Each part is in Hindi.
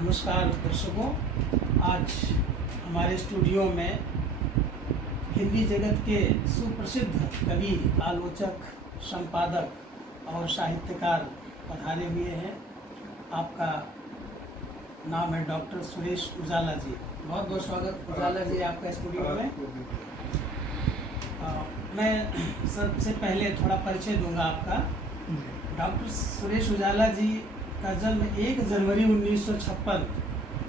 नमस्कार दर्शकों, आज हमारे स्टूडियो में हिंदी जगत के सुप्रसिद्ध कवि, आलोचक, संपादक और साहित्यकार पधारे हुए हैं। आपका नाम है डॉक्टर सुरेश उजाला जी। बहुत बहुत स्वागत उजाला जी आपका स्टूडियो में। मैं सबसे पहले थोड़ा परिचय दूंगा आपका। डॉक्टर सुरेश उजाला जी का जन्म 1 जनवरी 1956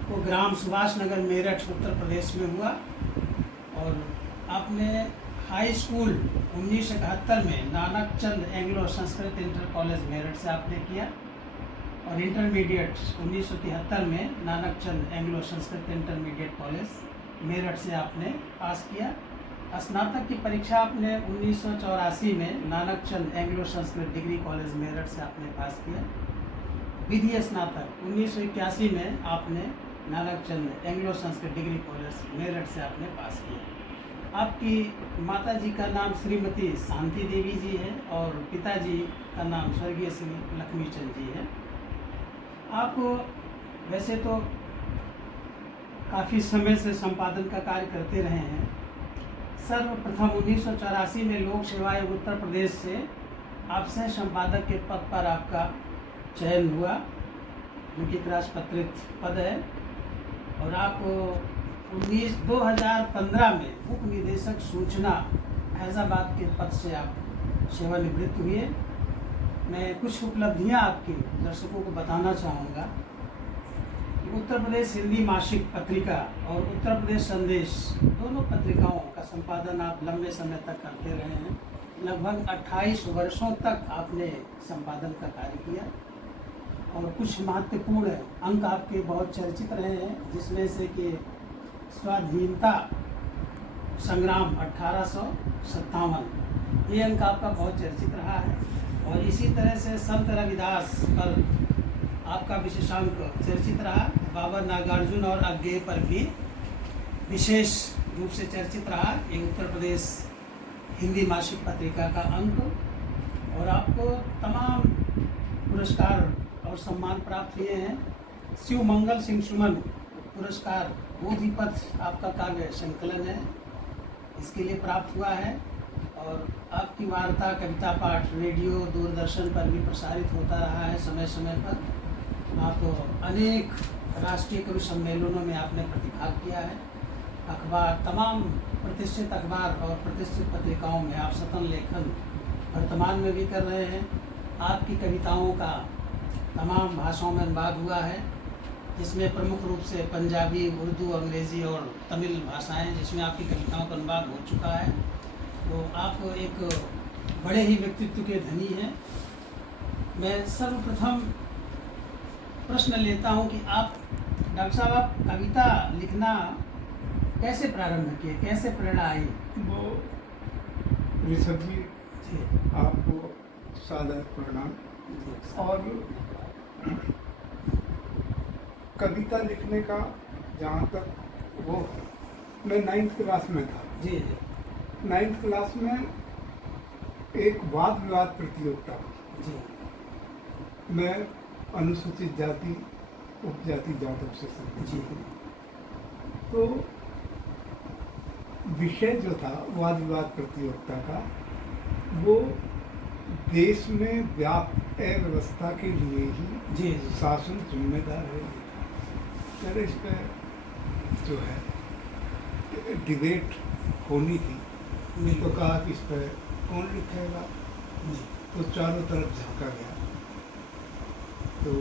को ग्राम सुभाष नगर मेरठ उत्तर प्रदेश में हुआ और आपने हाई स्कूल 1971 में Nanak Chand Anglo Sanskrit inter college Meerut से आपने किया और इंटरमीडिएट 1973 में Nanak Chand Anglo Sanskrit intermediate college Meerut से आपने पास किया। स्नातक की परीक्षा आपने 1984 में Nanak Chand Anglo Sanskrit degree college Meerut से आपने पास किया। विधि स्नातक 1981 में आपने Nanak Chand Anglo Sanskrit degree college Meerut से आपने पास किया। आपकी माता जी का नाम श्रीमती शांति देवी जी है और पिताजी का नाम स्वर्गीय श्री लक्ष्मीचंद जी है। आप वैसे तो काफ़ी समय से संपादन का कार्य करते रहे हैं। सर्वप्रथम 1984 में लोक सेवा आयोग उत्तर प्रदेश से आपसे संपादक के पद पर आपका चयन हुआ, उनकी राजपत्रित पद है और आप 2015 में उप निदेशक सूचना फैजाबाद के पद से आप सेवानिवृत्त हुए। मैं कुछ उपलब्धियां आपकी दर्शकों को बताना चाहूँगा। उत्तर प्रदेश हिंदी मासिक पत्रिका और उत्तर प्रदेश संदेश दोनों पत्रिकाओं का संपादन आप लंबे समय तक करते रहे हैं। लगभग 28 वर्षों तक आपने संपादन का कार्य किया और कुछ महत्वपूर्ण अंक आपके बहुत चर्चित रहे हैं, जिसमें से कि स्वाधीनता संग्राम 1857 ये अंक आपका बहुत चर्चित रहा है और इसी तरह से संत रविदास पर आपका विशेषांक चर्चित रहा। बाबा नागार्जुन और अज्ञेय पर भी विशेष रूप से चर्चित रहा ये उत्तर प्रदेश हिंदी मासिक पत्रिका का अंक। और आपको तमाम पुरस्कार और सम्मान प्राप्त हुए हैं। शिव मंगल सिंह सुमन पुरस्कार बोधिपथ आपका काव्य संकलन है, इसके लिए प्राप्त हुआ है और आपकी वार्ता, कविता पाठ रेडियो दूरदर्शन पर भी प्रसारित होता रहा है समय समय पर। आप अनेक राष्ट्रीय कवि सम्मेलनों में आपने प्रतिभाग किया है। अखबार, तमाम प्रतिष्ठित अखबार और प्रतिष्ठित पत्रिकाओं में आप सतत लेखन वर्तमान में भी कर रहे हैं। आपकी कविताओं का तमाम भाषाओं में अनुवाद हुआ है, जिसमें प्रमुख रूप से पंजाबी, उर्दू, अंग्रेज़ी और तमिल भाषाएं, जिसमें आपकी कविताओं का अनुवाद हो चुका है। तो आप एक बड़े ही व्यक्तित्व के धनी हैं। मैं सर्वप्रथम प्रश्न लेता हूं कि आप डॉक्टर साहब, आप कविता लिखना कैसे प्रारंभ किए, कैसे प्रेरणा आई? वो ऋषभ जी, आपको सादर प्रणाम। और कविता लिखने का जहाँ तक वो, मैं 9th क्लास में था जी। 9th क्लास में एक वाद विवाद प्रतियोगिता जी। मैं अनुसूचित जाति उपजाति जातक से संबंधित, तो विषय जो था वाद विवाद प्रतियोगिता का, वो देश में व्याप्त अव्यवस्था के लिए ही जी शासन जिम्मेदार है। सर, इस पर जो है डिबेट होनी थी, तो कहा कि इस पर कौन लिखेगा, तो चारों तरफ झांका गया, तो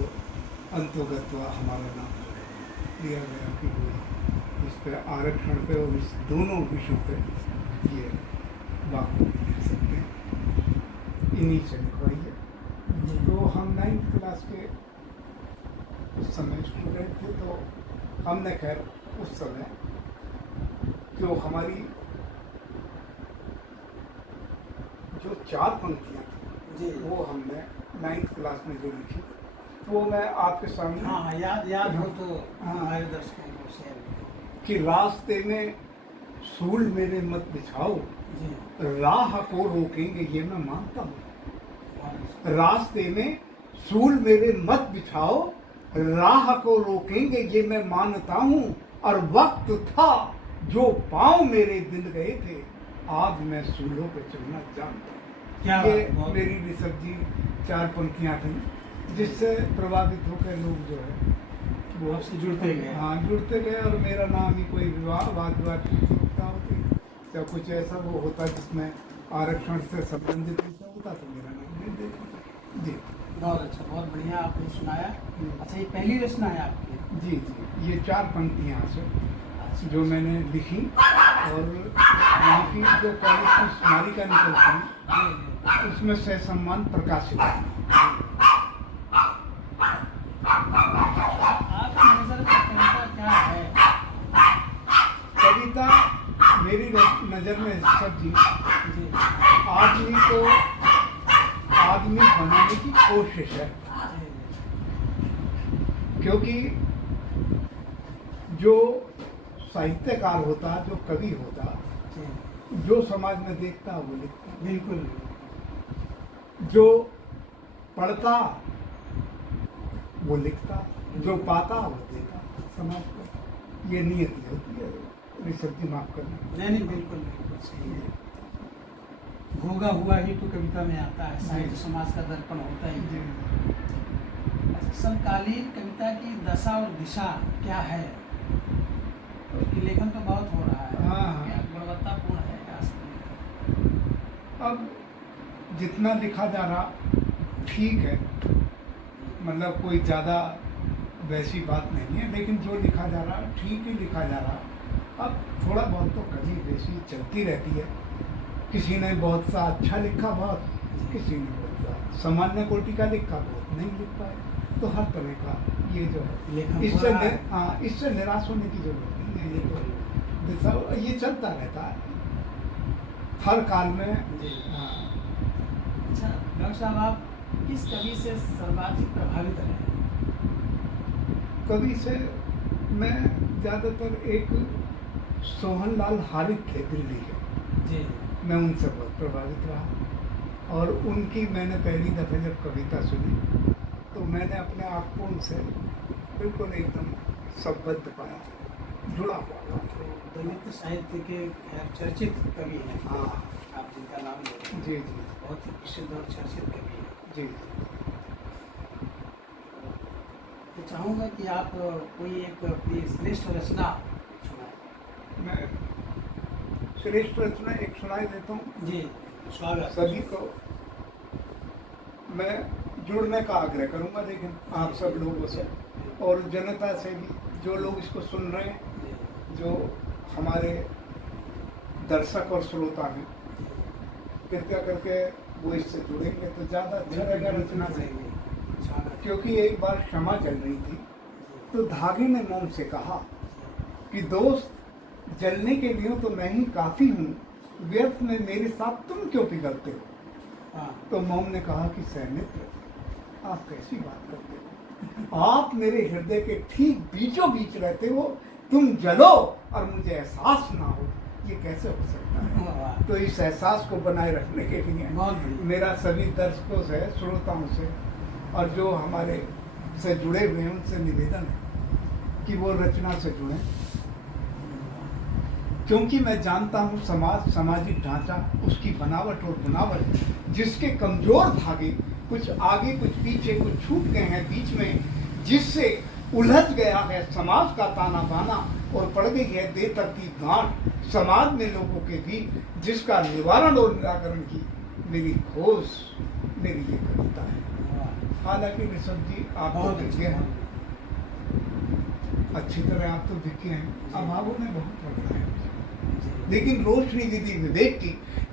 अंतोगत्वा हमारा नाम लिया गया कि वो इस पर आरक्षण पे और इस दोनों विषयों पे ये बात लिख सकते हैं, इन्हीं से लिखवाइए। तो हम 9th क्लास के उस समय स्टूडेंट थे, तो हमने खैर उस समय जो हमारी जो 4 पंक्तियाँ थी वो हमने 9th क्लास में जो लिखी, वो मैं आपके सामने, हाँ, याद हो तो हमारे दर्शकों को शेयर करें। कि रास्ते में सूल मेरे मत बिछाओ, राह को रोकेंगे ये मैं मानता हूँ। रास्ते में सूल मेरे मत बिछाओ, राह को रोकेंगे ये मैं मानता हूँ, और वक्त था जो पाँव मेरे दिल गए थे, आज मैं सूलों पे चलना जानता हूँ। क्या ये बात, बहुत- मेरी ऋषभ जी 4 पंक्तियाँ थी, जिससे प्रभावित होकर लोग जो है वो आपसे जुड़ते गए। हाँ जुड़ते गए। और मेरा नाम ही कोई विवाह वाद विवाद की प्रतियोगिता होती या कुछ ऐसा वो होता जिसमें आरक्षण से संबंधित ऐसा होता तो मेरा नाम ले देते। जी बहुत अच्छा, बहुत बढ़िया आपने सुनाया। अच्छा, ये पहली रचना है आपकी? जी जी, ये 4 पंक्तियाँ से अच्छा, जो मैंने लिखी, और वहाँ की जो कॉलेज की स्मारिका निकलती जी, उसमें से सम्मान प्रकाशित है। आपकी नजर में कविता क्या है? कविता मेरी नज़र में ऋषभ जी जी, आदमी को आदमी बनाने की कोशिश है, क्योंकि जो साहित्यकार होता, जो कवि होता, जी, जो समाज में देखता वो लिखता, बिल्कुल, जो पढ़ता वो लिखता, जो पाता वो देता समाज को। ये नियति होती है। ऋषभ जी माफ करना। नहीं नहीं, बिल्कुल बिल्कुल सही है। भोगा हुआ ही तो कविता में आता है, साहित्य समाज का दर्पण होता ही है। अच्छा, समकालीन कविता की दशा और दिशा क्या है? क्योंकि लेखन तो बहुत हो रहा है, हाँ। क्या गुणवत्तापूर्ण है क्या? अब जितना लिखा जा रहा ठीक है, मतलब कोई ज़्यादा वैसी बात नहीं है, लेकिन जो लिखा जा रहा ठीक ही लिखा जा रहा। अब थोड़ा बहुत तो कभी वैसी चलती रहती है। किसी ने बहुत सा अच्छा लिखा, बहुत किसी ने बहुत सा सामान्य कोटि का लिखा, बहुत नहीं लिख पाए। तो हर तरह का ये जो है लेखन इससे हो रहा है। हाँ, इससे निराश होने की जरूरत नहीं है। ये तो दिशा ये चलता रहता है हर काल में। जी। हाँ। अच्छा डॉक्टर साहब, आप किस कवि से सर्वाधिक प्रभावित रहे? कवि से मैं ज़्यादातर एक सोहनलाल हारिक थे दिल्ली के, जी, मैं उनसे बहुत प्रभावित रहा। और उनकी मैंने पहली दफ़े जब कविता सुनी तो मैंने अपने आप को उनसे बिल्कुल एकदम संबद्ध पाया, जुड़ा हुआ। तो दलित साहित्य के खैर चर्चित कवि हैं हाँ आप, जिनका नाम ले रहे हैं। जी जी बहुत ही प्रसिद्ध और चर्चित कवि हैं। जी। तो चाहूँगा कि आप कोई एक अपनी श्रेष्ठ रचना सुनाएं। मैं श्रेष्ठ रचना एक सुनाई देता हूँ जी, स्वागत। सभी को। मैं जुड़ने का आग्रह करूँगा, लेकिन आप सब लोगों से और जनता से भी, जो लोग इसको सुन रहे हैं, जी, जो हमारे दर्शक और श्रोता हैं, कृपया करके वो इससे जुड़ेंगे तो ज़्यादा अच्छा रहेगा रचना से। स्वागत। क्योंकि एक बार क्षमा चल रही थी तो धागे ने मोम से कहा कि दोस्त, जलने के लिए तो मैं ही काफ़ी हूँ, व्यर्थ में मेरे साथ तुम क्यों पिघलते हो। हाँ, तो मोम ने कहा कि सैमित्र, आप कैसी बात करते हो, आप मेरे हृदय के ठीक बीचों बीच रहते हो, तुम जलो और मुझे एहसास ना हो, ये कैसे हो सकता है। वाह, तो इस एहसास को बनाए रखने के लिए बहुत बढ़िया। मेरा सभी दर्शकों से, श्रोताओं से और जो हमारे से जुड़े हुए हैं उनसे निवेदन है कि वो रचना से जुड़ें, क्योंकि मैं जानता हूँ समाज, सामाजिक ढांचा, उसकी बनावट और बुनावट, जिसके कमजोर धागे कुछ आगे कुछ पीछे कुछ छूट गए हैं बीच में, जिससे उलझ गया है समाज का ताना बाना और पड़ गई है बेतरतीब गांठ समाज में लोगों के बीच, जिसका निवारण और निराकरण की मेरी खोज, मेरी ये कविता है। हालांकि ऋषभ जी आप बहुत तो दिखे हैं, अच्छी तरह आप तो दिखे हैं, अभावों ने बहुत पढ़ा है, लेकिन रोशनी विधि विवेक की,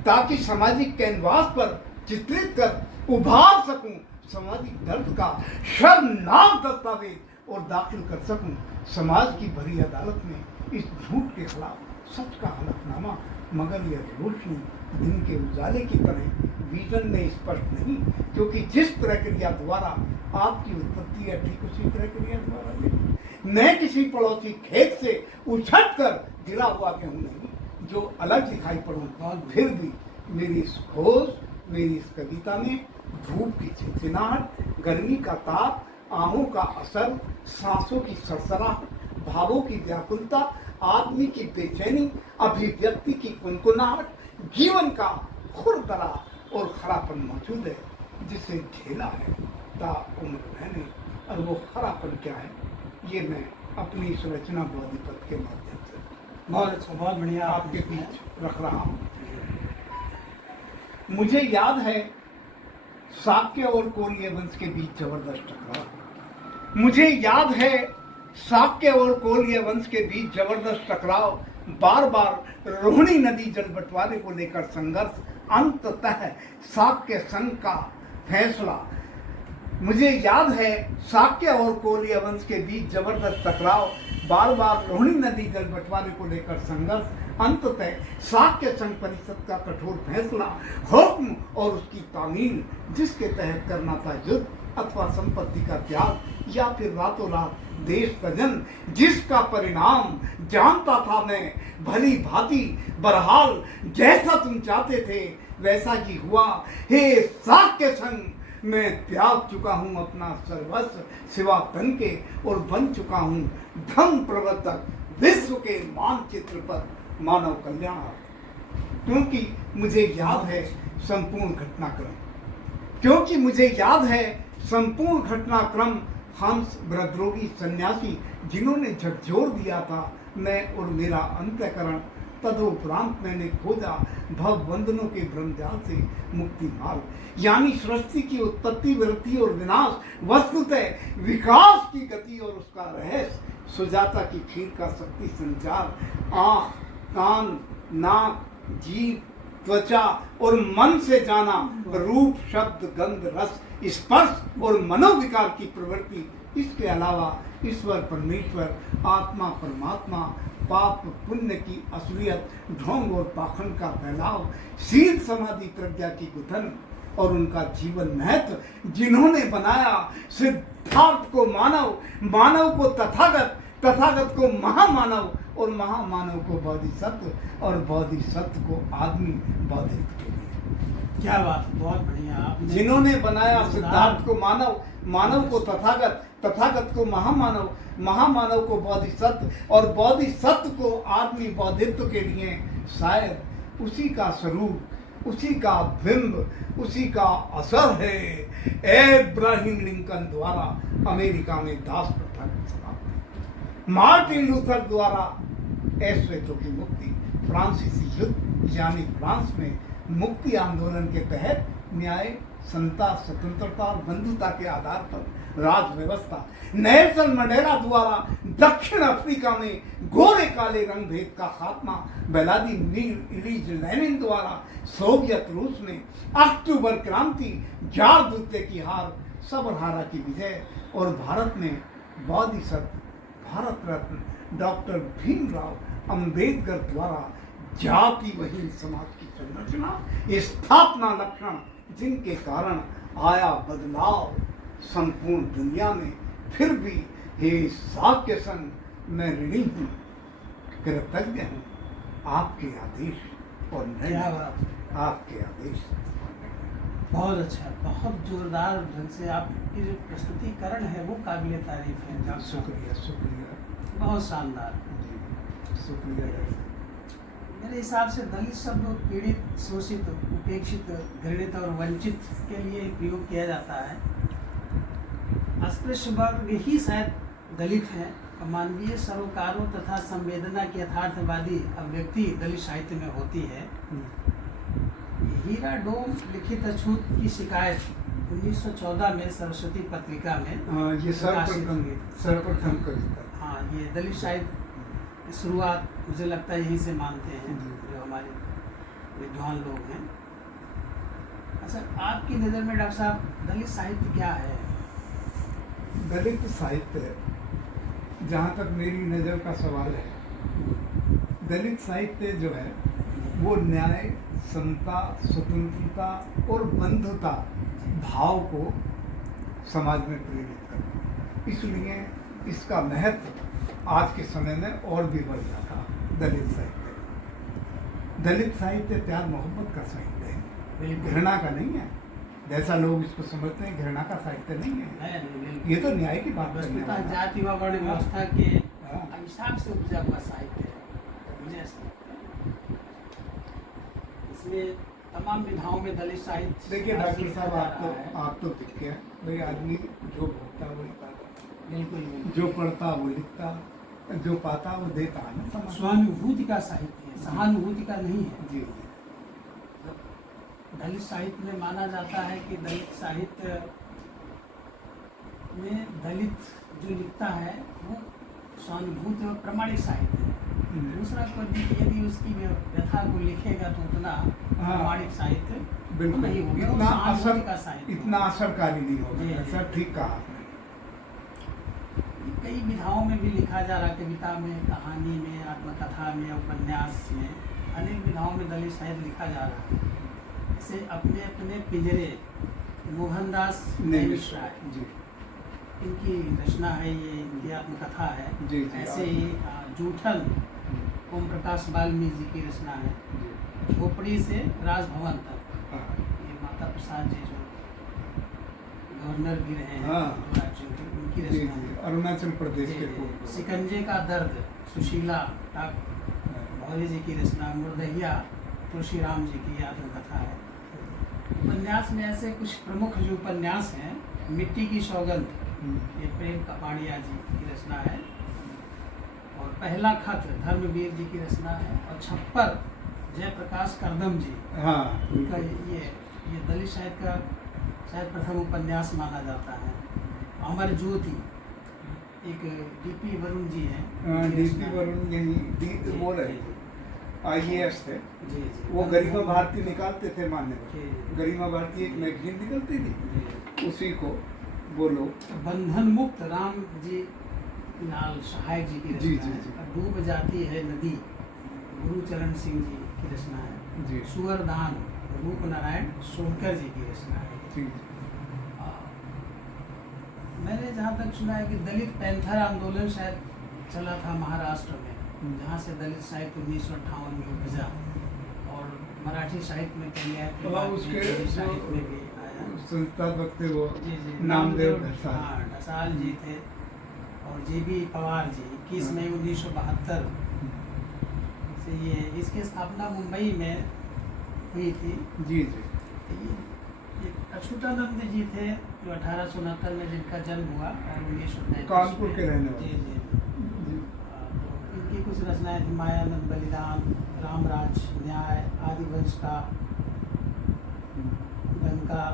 ताकि सामाजिक कैनवास पर चित्रित कर उभार सकूं सामाजिक दर्द का शर्मनाक दस्तावेज और दाखिल कर सकूं समाज की भरी अदालत में इस झूठ के खिलाफ सच का हलफनामा। मगर यह रोशनी दिन के उजाले की तरह विजन में स्पष्ट नहीं, क्योंकि जिस प्रक्रिया द्वारा आपकी उत्पत्ति है ठीक उसी प्रक्रिया द्वारा नहीं। मैं किसी पड़ोसी खेत से उछट कर गिरा हुआ क्यों नहीं, जो अलग दिखाई पड़ूं, फिर भी मेरी इस खोज, मेरी इस कविता में धूप की चिनचिनाहट, गर्मी का ताप, आहों का असर, सांसों की सरसराहट, भावों की व्याकुलता, आदमी की बेचैनी, अभिव्यक्ति की कुनकुनाहट, जीवन का खुरदरा और खरापन मौजूद है जिसे झेला है ताउम्र मैंने। और वो खरापन क्या है, ये मैं अपनी इस रचना बोधिपथ के माध्यम से बहुत अच्छा, बहुत बढ़िया आपके बीच रख रहा हूँ। मुझे याद है शाक्य और कोलिय वंश के बीच जबरदस्त टकराव। मुझे याद है शाक्य और कोलिय वंश के बीच जबरदस्त टकराव, बार बार रोहिणी नदी जल बंटवारे को लेकर संघर्ष, अंततः शाक्य संघ का फैसला। मुझे याद है शाक्य और कोलिय वंश के बीच जबरदस्त टकराव, बार बार रोहिणी नदी जल बंटवारे को लेकर संघर्ष, अंततः शाक्य संघ परिषद का कठोर फैसला, हुक्म और उसकी तामील, जिसके तहत करना था युद्ध अथवा संपत्ति का त्याग या फिर रातों रात देश सजन, जिसका परिणाम जानता था मैं भली भांति। बहरहाल जैसा तुम चाहते थे वैसा ही हुआ। हे शाक्य संघ, मैं त्याग चुका हूँ अपना सर्वस्व सिवा धन के और बन चुका हूँ धर्म प्रवर्तक, विश्व के मानचित्र पर मानव कल्याण। क्योंकि मुझे याद है संपूर्ण घटनाक्रम, क्योंकि मुझे याद है संपूर्ण घटनाक्रम। हंस ब्रद्रोगी सन्यासी जिन्होंने झकझोर दिया था मैं और मेरा अंतःकरण, तदुपरांत मैंने खोजा भव बंधनों के भ्रमजाल से मुक्ति मार्ग, यानी सृष्टि की उत्पत्ति, वृद्धि और विनाश, वस्तुतः विकास की गति और उसका रहस्य, सुजाता की खीर का शक्ति संचार, आँख, कान, नाक, जीभ, त्वचा और मन से जाना, रूप, शब्द, गंध, रस, स्पर्श और मनोविकार की प्रवृत्ति। इसके अलावा ईश्वर परमेश्वर, आत्मा परमात्मा, पाप पुण्य की असलियत, ढोंग और पाखंड का फैलाव, शील समाधि प्रज्ञा की गुथन और उनका जीवन महत्व, जिन्होंने बनाया सिद्धार्थ को मानव, मानव को तथागत, तथागत को महामानव और महामानव को बोधिसत्व और बोधिसत्व को आदमी बोधित के लिए। क्या बात, बहुत बढ़िया आपने। जिन्होंने बनाया सिद्धार्थ को मानव, मानव को तथागत, तथागत को महामानव, महामानव को बोधिसत्व और बोधिसत्व को आदमी बोधित्व के लिए शायद उसी का स्वरूप, उसी का बिंब, उसी का असर है इब्राहिम लिंकन द्वारा अमेरिका में दास प्रथा की समाप्ति, मार्टिन लूथर द्वारा ऐश्वेतों की मुक्ति, फ्रांसीसी युद्ध यानी फ्रांस में मुक्ति आंदोलन के तहत न्याय, समता, स्वतंत्रता और बंधुता के आधार पर राज व्यवस्था, नेल्सन मंडेला द्वारा दक्षिण अफ्रीका में गोरे काले रंग भेद का खात्मा, व्लादिमीर इलीज लेनिन द्वारा सोवियत रूस में अक्टूबर क्रांति, जार दूते की हार, सबरहारा की विजय और भारत में बोधिसत्व, भारत रत्न डॉक्टर भीमराव अंबेडकर द्वारा जाति वहीन समाज की संरचना, स्थापना लक्षण, जिनके कारण आया बदलाव संपूर्ण दुनिया में। फिर भी हे शाक्य संघ, मैं ऋणी हूँ, कृतज्ञ हूँ आपके आदेश और आपके आदेश। बहुत अच्छा, बहुत जोरदार ढंग से आपकी जो प्रस्तुतिकरण है वो काबिल तारीफ है। शुक्रिया, शुक्रिया, बहुत शानदार जी, शुक्रिया। मेरे हिसाब से दलित शब्द पीड़ित, शोषित, उपेक्षित, घृणित और वंचित के लिए प्रयोग किया जाता है। अस्पृश्य वर्ग ही शायद दलित हैं। मानवीय सरोकारों तथा संवेदना की यथार्थवादी अभिव्यक्ति दलित साहित्य में होती है। हीरा डोम लिखित अछूत की शिकायत 1914 में सरस्वती पत्रिका में ये सर्वप्रथम कविता। हाँ, ये दलित साहित्य शुरुआत मुझे लगता है यहीं से मानते हैं जो हमारे विद्वान लोग हैं। अच्छा, आपकी नज़र में डॉक्टर साहब दलित साहित्य क्या है? दलित साहित्य, जहाँ तक मेरी नज़र का सवाल है, दलित साहित्य जो है वो न्याय, समता, स्वतंत्रता और बंधुता भाव को समाज में प्रेरित करता है। इसलिए इसका महत्व आज के समय में और भी बढ़ जाता। दलित साहित्य, दलित साहित्य प्यार मोहब्बत का साहित्य है, घृणा का नहीं है। जैसा लोग इसको समझते हैं घृणा का साहित्य नहीं है। बिल्कुल। ये तो न्याय की बात करने वस्तुतः वाला। जाति व वर्ण व्यवस्था के हाँ। अभिशाप से उपजा हुआ साहित्य है, मुझे ऐसा लगता है। इसमें तमाम विधाओं में दलित साहित्य देखिए आज डॉक्टर लिखा साहब, जा रहा है। आप तो दिख गए भाई, आदमी जो भोगता वही पाता, बिल्कुल बिल्कुल। जो पढ़ता वो लिखता, जो पाता वो देता है ना समाज। स्वानुभूति का साहित्य है, सहानुभूति का नहीं है। जी दलित साहित्य में माना जाता है कि दलित साहित्य में दलित जो लिखता है वो सहानुभूति और प्रामाणिक साहित्य है। दूसरा कोई यदि उसकी व्यथा को लिखेगा तो उतना प्रामाणिक साहित्य बिल्कुल नहीं होगा, इतना सहानुभूति का साहित्य इतना होगा। असरकारी नहीं जी, होगा। जी। सर ठीक कहा आपने। कई विधाओं में भी लिखा जा रहा है, कविता में, कहानी में, आत्मकथा में, उपन्यास में, अनेक विधाओं में दलित साहित्य लिखा जा रहा है। जैसे अपने अपने पिंजरे मोहनदास नैमिष राय, जी इनकी रचना है, ये इनकी आत्मकथा है। जी, जी, ऐसे ही जूठन ओम प्रकाश वाल्मीकि जी की रचना है। जी झोपड़ी से राजभवन तक, हाँ, ये माता प्रसाद जी जो गवर्नर भी रहे हैं हाँ। राज्यों के, उनकी जी रचना जी है। अरुणाचल प्रदेश जी, के जी। पूर्व। शिकंजे का दर्द सुशीला भौरी जी की रचना। मुर्दहिया तुलसीराम जी की आत्मकथा है। उपन्यास में ऐसे कुछ प्रमुख जो उपन्यास हैं, मिट्टी की सौगंध, ये प्रेम कपाड़िया जी की रचना है। और पहला खत धर्मवीर जी की रचना है। और छप्पर जयप्रकाश करदम जी, हाँ उनका ये दलित साहित्य का शायद प्रथम उपन्यास माना जाता है। अमर ज्योति एक डीपी वरुण जी हैं, उनकी डीपी रचना है। वरुण यही वो रहे थे, IAS थे। जी जी। वो गरिमा भारती निकालते थे मान्यवर। जी। गरिमा भारती एक मैगजीन निकलती थी, जी। उसी को वो लोग। बंधन मुक्त राम जी लाल सहायक जी की रचना जी, है। जी। डूब जाती है नदी गुरुचरण सिंह जी की रचना है। जी सुअरदान रूप नारायण सोनकर जी की रचना है। जी आ, मैंने जहाँ तक सुना है कि दलित पैंथर आंदोलन शायद चला था महाराष्ट्र में, जहाँ से दलित साहित्य 1958 में उपजा। और मराठी साहित्य में पहले आया, फिर बाद में उसके दलित साहित्य में भी आया। संस्थापक थे वो जी जी। नामदेव ढसाल। हाँ, ढसाल जी थे। और JB पवार जी 21 मई 1972 से ये इसकी स्थापना मुंबई में हुई थी। जी जी ये अछूतानंद जी थे जो 1869 में जिनका जन्म हुआ और 1933 कानपुर के रहने वाले। जी जी। जी तो इनकी कुछ रचनाएं थी, मायानंद बलिदान, रामराज न्याय, आदिवंश का लंका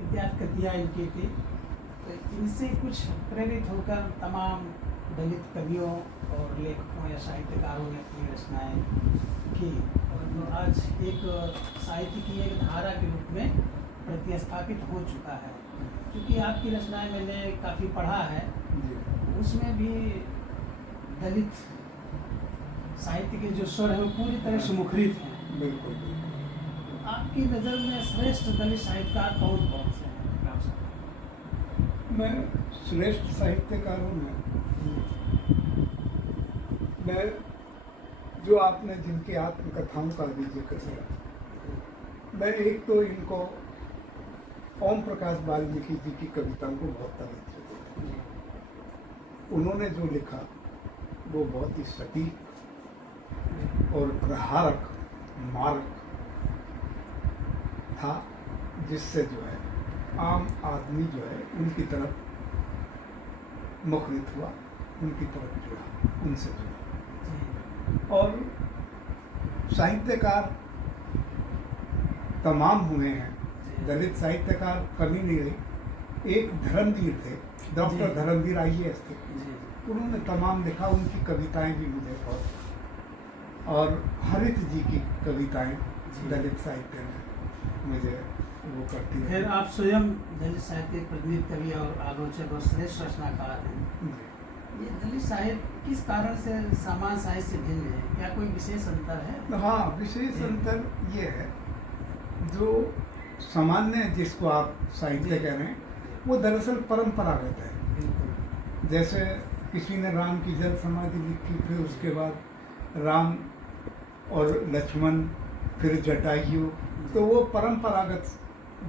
इत्यादि कृतियाँ इनकी थी। तो इनसे कुछ प्रेरित होकर तमाम दलित कवियों और लेखकों या साहित्यकारों ने अपनी रचनाएं की और जो आज एक साहित्य की एक धारा के रूप में प्रतिस्थापित हो चुका है। क्योंकि आपकी रचनाएं मैंने काफ़ी पढ़ा है, जी उसमें भी दलित साहित्य के जो स्वर है वो पूरी तरह से मुखरित हैं। बिल्कुल। आपकी नज़र में श्रेष्ठ दलित साहित्यकार कौन कौन से हैं राव साहब? मैं श्रेष्ठ साहित्यकारों में मैं जो आपने जिनकी आत्मकथाओं का भी जिक्र किया, मैं एक तो इनको ओम प्रकाश वाल्मीकि जी की कविताओं को बहुत तवज्जो देता हूँ। उन्होंने जो लिखा वो बहुत ही सटीक और प्रहारक मारक था, जिससे जो है आम आदमी जो है उनकी तरफ मुखरित हुआ, उनकी तरफ जुड़ा, उनसे जुड़ा। और साहित्यकार तमाम हुए हैं, दलित साहित्यकार कमी नहीं रही। एक धर्मवीर थे, डॉक्टर धर्मवीर IAS थे, उन्होंने तमाम लिखा, उनकी कविताएं भी मुझे बहुत। और हरित जी की कविताएं दलित साहित्य में मुझे वो करती है। फिर आप स्वयं दलित साहित्य के प्रतिनिधि कवि और आलोचक और श्रेष्ठ रचनाकार हैं। ये दलित साहित्य किस कारण से सामान्य साहित्य से भिन्न है? क्या कोई विशेष अंतर है? हाँ, विशेष अंतर ये है, जो सामान्य जिसको आप साहित्य कह रहे हैं वो दरअसल परंपरागत है। बिल्कुल। जैसे किसी ने राम की जल समाधि लिखी, फिर उसके बाद राम और लक्ष्मण, फिर जटायु, तो वो परंपरागत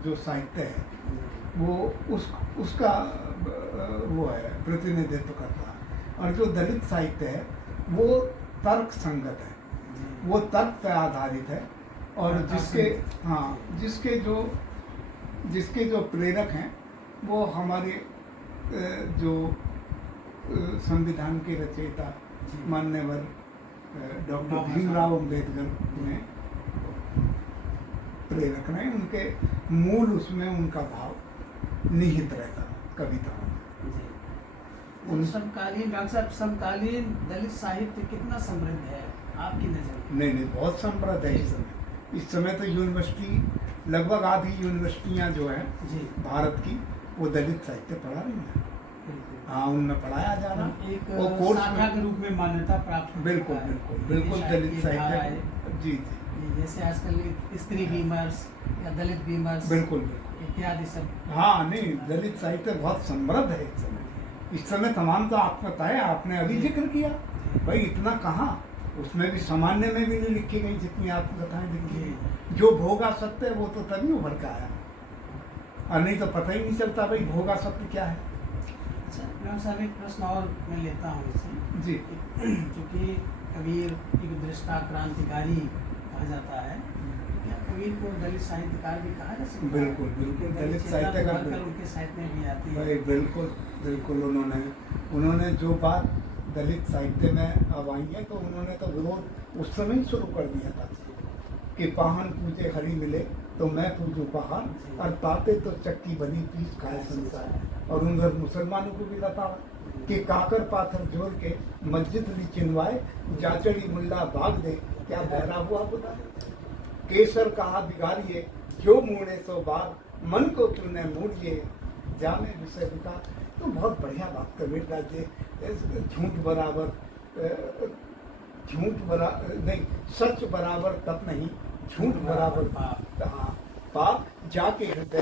जो साहित्य है वो उसका वो है, प्रतिनिधित्व करता है। और जो दलित साहित्य है वो तर्क संगत है, वो तर्क पर आधारित है। और जिसके जो प्रेरक हैं वो हमारे जो संविधान के रचयिता माननीय डॉक्टर भीमराव अम्बेडकर ने प्रेरक रहे। उनके मूल उसमें उनका भाव निहित रहता कविता में। समकालीन डॉक्टर साहब, समकालीन दलित साहित्य कितना समृद्ध है आपकी नज़र में? नहीं, बहुत समृद्ध है इस समय तो यूनिवर्सिटी, लगभग आधी यूनिवर्सिटियां जो है भारत की वो दलित साहित्य पढ़ा रही हैं। हाँ, उनमें पढ़ाया जा रहा है, एक वो कोर्स शाखा के रूप में मान्यता प्राप्त। बिल्कुल दलित साहित्य। जी, जैसे आजकल स्त्री विमर्श या दलित विमर्श बिल्कुल इत्यादि सब। हाँ, नहीं, दलित साहित्य बहुत समृद्ध है इस समय तमाम। तो आपको पता है, आपने अभी जिक्र किया भाई, इतना कहाँ, उसमें भी सामान्य में भी नहीं लिखी गई जितनी आपको कथाएं लिखी है। जो भोगा सत्य है वो तो तभी उभर के आया, और नहीं तो पता ही नहीं चलता भाई भोगा सत्य क्या है। अच्छा डॉक्टर साहब, एक प्रश्न और मैं लेता हूँ इससे जी। चूँकि कबीर एक दृष्टा क्रांतिकारी कहा जाता है, क्या कबीर को दलित साहित्यकार भी कहा जा सकता है? बिल्कुल दलित साहित्यकार उनके साहित्य में भी आती है भाई। बिल्कुल उन्होंने जो बात दलित साहित्य में अब आई है, तो उन्होंने तो विरोध उस समय ही शुरू कर दिया था कि पाहन पूजे हरि मिले तो मैं पूजू पहाड़, और पापे तो चक्की बनी पीस खाए संसार। और उधर मुसलमानों को भी बतावा कि काकर पाथर जोड़ के मस्जिद ली चिनवाए, जाचड़ी मुल्ला भाग दे क्या बहरा हुआ बुला। केसर कहा बिगाड़िए जो मुड़े सो बार, मन को तूने मूड़िए जामे विषय बिका। तो बहुत बढ़िया बात कबीरदास जी, नहीं, सच बराबर तप नहीं, झूठ बराबर पाप। हाँ, पाप जाके हृदय।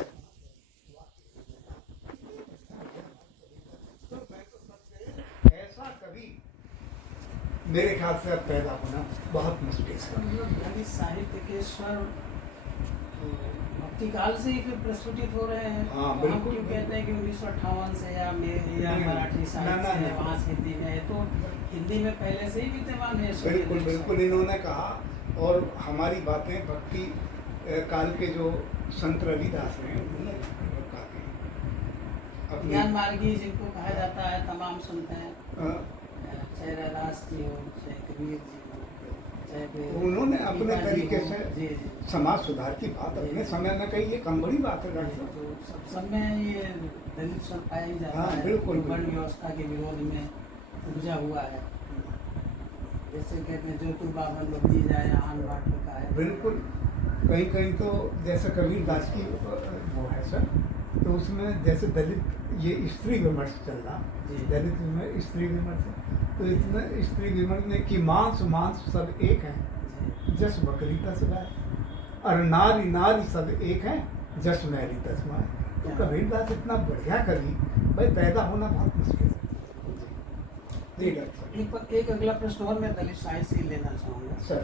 तो मैं तो सबसे ऐसा कवि मेरे ख्याल से अब पैदा होना बहुत मुश्किल है। मतलब दलित साहित्य के स्वर भक्ति काल से ही फिर प्रस्फुटित हो रहे हैं। हाँ, हम बिल्कुल। क्यों कहते हैं कि 1958 से या मराठी साहित्य से वहाँ से हिंदी में है, तो हिंदी में पहले से ही विद्यमान है। बिल्कुल इन्होंने कहा। और हमारी बातें भक्ति काल के जो संत रविदास हैं उन्होंने काफी ज्ञान मार्गी जिनको कहा जाता है, तमाम सुनते हैं, चाहे रैदास जी हो, चाहे कबीर जी हो, चाहे उन्होंने अपने तरीके से जी समाज सुधार की बात अपने समय में कही। ये कम बड़ी बात है डॉक्टर साहब। तो सब में ये दलित स्वर पाया ही जाता है। बिल्कुल वर्ण व्यवस्था के विरोध में उपजा हुआ है। जैसे कहते हैं जो तू बाबा लोग दी जाए आन बाट का है। बिल्कुल, कहीं तो जैसे कबीरदास की वो है सर, तो उसमें जैसे दलित ये स्त्री विमर्श चल रहा, दलित में स्त्री विमर्श, तो इसमें स्त्री विमर्श में कि मांस सब एक है, जस बकरी तस गाय, और नारी नारी सब एक है, जस मैरी तस माय। तो कबीरदास इतना बढ़िया कवि भाई, पैदा होना बहुत मुश्किल है। एक अगला प्रश्न और मैं दलित साहित्य से लेना चाहूँगा सर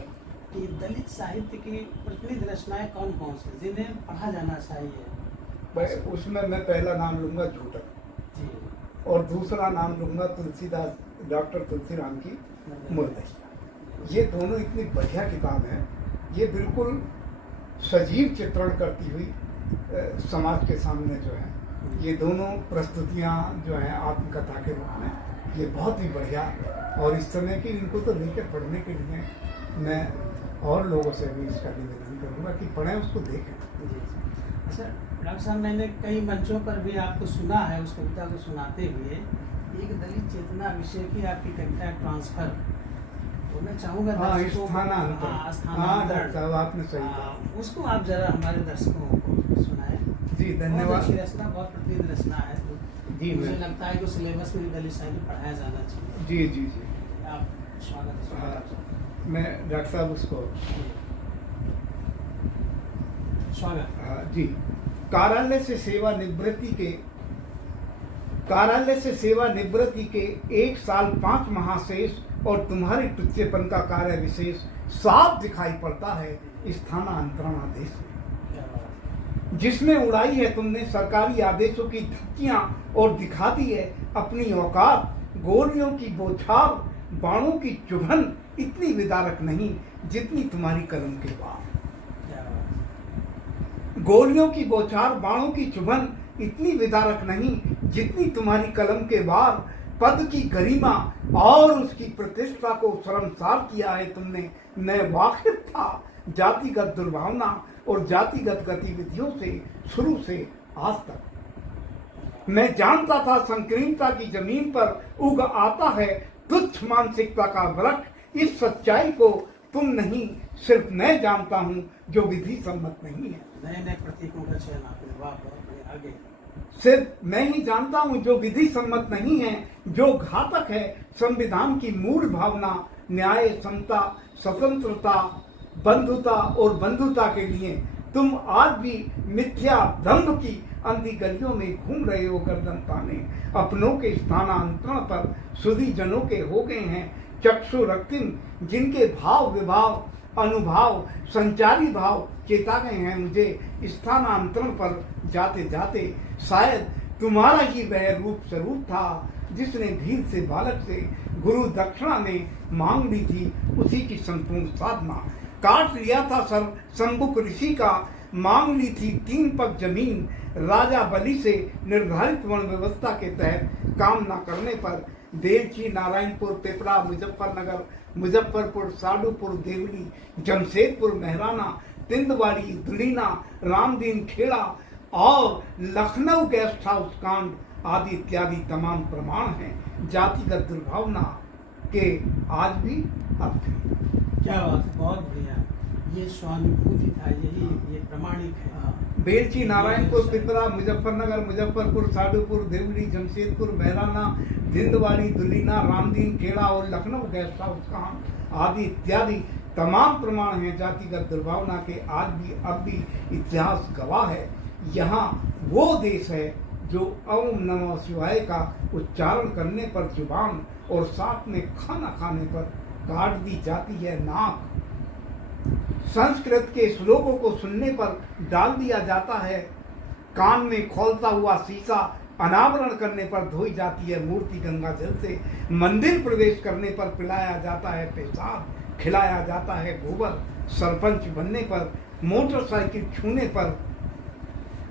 कि दलित साहित्य की प्रतिनिधि रचनाएं कौन कौन सी जिन्हें पढ़ा जाना चाहिए? भाई, उसमें मैं पहला नाम लूँगा झूठक, और दूसरा नाम लूँगा तुलसीदास, डॉक्टर तुलसीराम की मुर्दइया। ये दोनों इतनी बढ़िया किताब हैं। ये बिल्कुल सजीव चित्रण करती हुई समाज के सामने जो है ये दोनों प्रस्तुतियाँ जो हैं आत्मकथा के रूप में, ये बहुत ही बढ़िया। और इस समय की इनको तो लेकर पढ़ने के लिए मैं और लोगों से भी इसका निवेदन करूँगा कि पढ़ें, उसको देखें। अच्छा डॉक्टर साहब, मैंने कई मंचों पर भी आपको सुना है उस कविता को सुनाते हुए। एक दलित चेतना विषय की आपकी कविता है ट्रांसफर, तो मैं चाहूँगा स्थानांतरण, आपने सही कहा। उसको आप जरा हमारे दर्शकों को सुनाएं। जी धन्यवाद। अच्छी रचना, बहुत प्रतिनिधि रचना है। जी, मुझे लगता है कि सिलेबस में दलित साहित्य पढ़ाया जाना चाहिए। जी जी जी, आप स्वागत है। मैं डॉक्टर साहब उसको स्वागत। जी। कार्यालय से सेवा निवृत्ति के 1 साल 5 माह शेष, और तुम्हारे टुच्चेपन का कार्य विशेष साफ दिखाई पड़ता है स्थानांतरण आदेश में। जिसमें उड़ाई है तुमने सरकारी आदेशों की धक्कियां और दिखा दी है अपनी औकात। गोलियों की बौछार बाणों की चुभन इतनी विदारक नहीं जितनी तुम्हारी कलम के वार। क्या बात। गोलियों की बौछार बाणों की चुभन इतनी विदारक नहीं जितनी तुम्हारी कलम के वार। पद की गरिमा और उसकी प्रतिष्ठा को शर्मसार किया है तुमने। मैं वाकिफ था जातिगत दुर्भावना और जातिगत गतिविधियों से शुरू से आज तक। मैं जानता था संकीर्णता की जमीन पर उग आता है तुच्छ मानसिकता का वृक्ष। इस सच्चाई को तुम नहीं सिर्फ मैं जानता हूं जो विधि सम्मत नहीं है। नए नए प्रतीकों का चयन आपने, वाह बहुत बढ़िया। आगे। सिर्फ मैं ही जानता हूं जो विधि सम्मत नहीं है, जो घातक है संविधान की मूल भावना। न्याय, समता, स्वतंत्रता, बंधुता और बंधुता के लिए तुम आज भी मिथ्या दंभ की अंधी गलियों में घूम रहे हो गर्दन ताने। अपनों के स्थानांतरण पर सुधी जनों के हो गए हैं चक्षु रक्तिम, जिनके भाव विभाव अनुभाव संचारी भाव चेता गए हैं मुझे स्थानांतरण पर जाते जाते। शायद तुम्हारा ही वह रूप स्वरूप था जिसने भील से बालक से गुरु दक्षिणा में मांग ली थी उसी की संपूर्ण साधना। काट लिया था सर शंभुक ऋषि का, मांग ली थी 3 पग जमीन। राजा बलि से निर्धारित वर्ण व्यवस्था के तहत काम न करने पर बेलची, नारायणपुर, पिपरा, मुजफ्फरनगर, मुजफ्फरपुर, साडूपुर, देवली, जमशेदपुर, मेहराना, तिंदवाड़ी, दुलीना, रामदीन खेड़ा और लखनऊ गेस्ट हाउस कांड आदि इत्यादि तमाम प्रमाण हैं जातिगत दुर्भावना के आज भी अब भी। क्या बात है, बहुत बढ़िया। ये स्वानुभूति था, यही ये प्रमाणिक है। बेलची, नारायणपुर, पिपरा, मुजफ्फरनगर, मुजफ्फरपुर, साडूपुर, देवली, जमशेदपुर, मेहराना, दिंदवाड़ी, दुलीना, रामदीन खेड़ा और लखनऊ गेस्ट हाउस कांड आदि इत्यादि तमाम प्रमाण हैं जातिगत दुर्भावना के। आज भी अब भी इतिहास गवाह है। यहाँ वो देश है जो ओम नमः शिवाय का उच्चारण करने पर जुबान और साथ में खाना खाने पर काट दी जाती है नाक। संस्कृत के श्लोकों को सुनने पर डाल दिया जाता है कान में खोलता हुआ शीशा। अनावरण करने पर धोई जाती है मूर्ति गंगा जल से। मंदिर प्रवेश करने पर पिलाया जाता है पेशाब, खिलाया जाता है गोबर। सरपंच बनने पर, मोटरसाइकिल छूने पर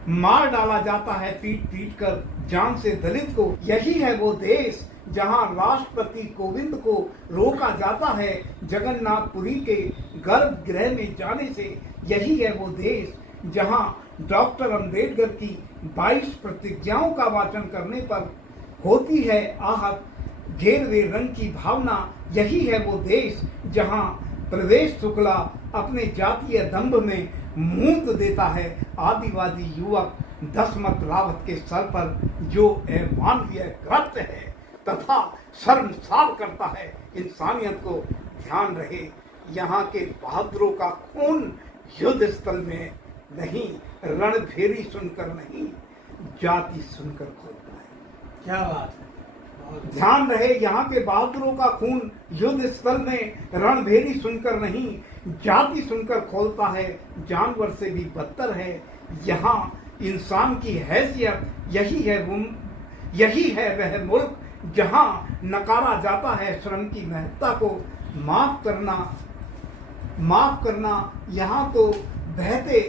मार डाला जाता है पीट पीट कर जान से दलित को। यही है वो देश जहां राष्ट्रपति कोविंद को रोका जाता है जगन्नाथपुरी के गर्भगृह में जाने से। यही है वो देश जहां डॉक्टर अंबेडकर की 22 प्रतिज्ञाओं का वाचन करने पर होती है आहत घेरवे रंग की भावना। यही है वो देश जहां प्रवेश शुक्ला अपने जातीय दंभ में मूत देता है आदिवासी युवक दशमत रावत के सर पर, जो अमानवीय कृत्य है तथा शर्मसार करता है इंसानियत को। ध्यान रहे, यहाँ के बहादुरों का खून युद्ध स्थल में नहीं, रणभेरी सुनकर नहीं, जाति सुनकर खोलता है। क्या बात है, बहुत ध्यान रहे, यहाँ के बहादुरों का खून युद्ध स्थल में रणभेरी सुनकर नहीं, जाति सुनकर खोलता है। जानवर से भी बदतर है यहाँ इंसान की हैसियत। यही है वह मुल्क जहाँ नकारा जाता है श्रम की महत्ता को। माफ करना यहाँ तो बहते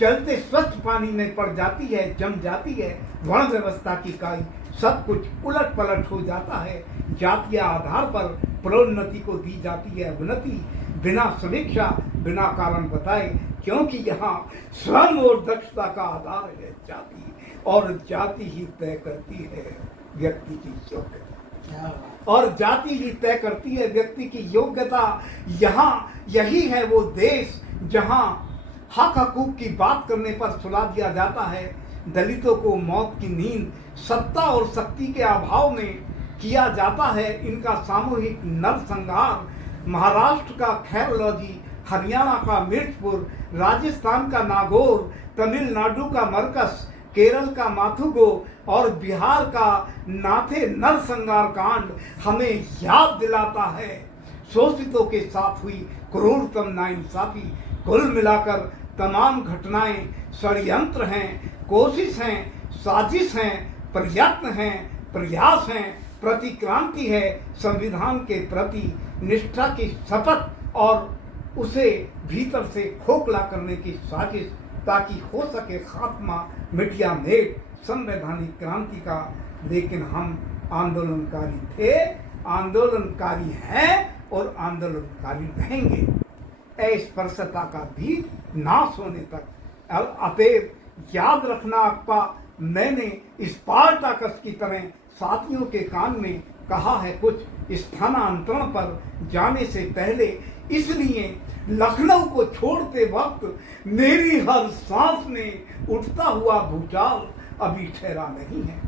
चलते स्वच्छ पानी में पड़ जाती है, जम जाती है वर्ण व्यवस्था की काई। सब कुछ उलट पलट हो जाता है। जातीय आधार पर प्रोन्नति को दी जाती है उन्नति, बिना समीक्षा, बिना कारण बताए, क्योंकि यहाँ श्रम और दक्षता का आधार है जाति, और जाति ही तय करती है व्यक्ति की योग्यता। और जाति ही तय करती है व्यक्ति की योग्यता। यहाँ यही है वो देश जहाँ हक हकूक की बात करने पर सुला दिया जाता है। दलितों को मौत की नींद सत्ता और शक्ति के अभाव में किया जाता है इनका सामूहिक नरसंहार। महाराष्ट्र का खैरलॉजी, हरियाणा का मिर्चपुर, राजस्थान का नागौर, तमिलनाडु का मरकस, केरल का माथुगो और बिहार का नाथे नरसंहार कांड हमें याद दिलाता है शोषितों के साथ हुई क्रूरतम नाइंसाफी। कुल मिलाकर तमाम घटनाएं षड्यंत्र हैं, कोशिश हैं, साजिश हैं, प्रयत्न हैं, प्रयास हैं, प्रतिक्रांति है, संविधान के प्रति निष्ठा की शपथ और उसे भीतर से खोखला करने की साजिश, ताकि हो सके खात्मा मिटिया मेट संवैधानिक क्रांति का। लेकिन हम आंदोलनकारी थे, आंदोलनकारी हैं और आंदोलनकारी रहेंगे अस्पृश्यता का भी नाश होने तक। अतएव याद रखना अक्पा, मैंने स्पार्टाकस की तरह साथियों के कान में कहा है कुछ स्थानांतरण पर जाने से पहले, इसलिए लखनऊ को छोड़ते वक्त मेरी हर सांस में उठता हुआ भूचाल अभी ठहरा नहीं है।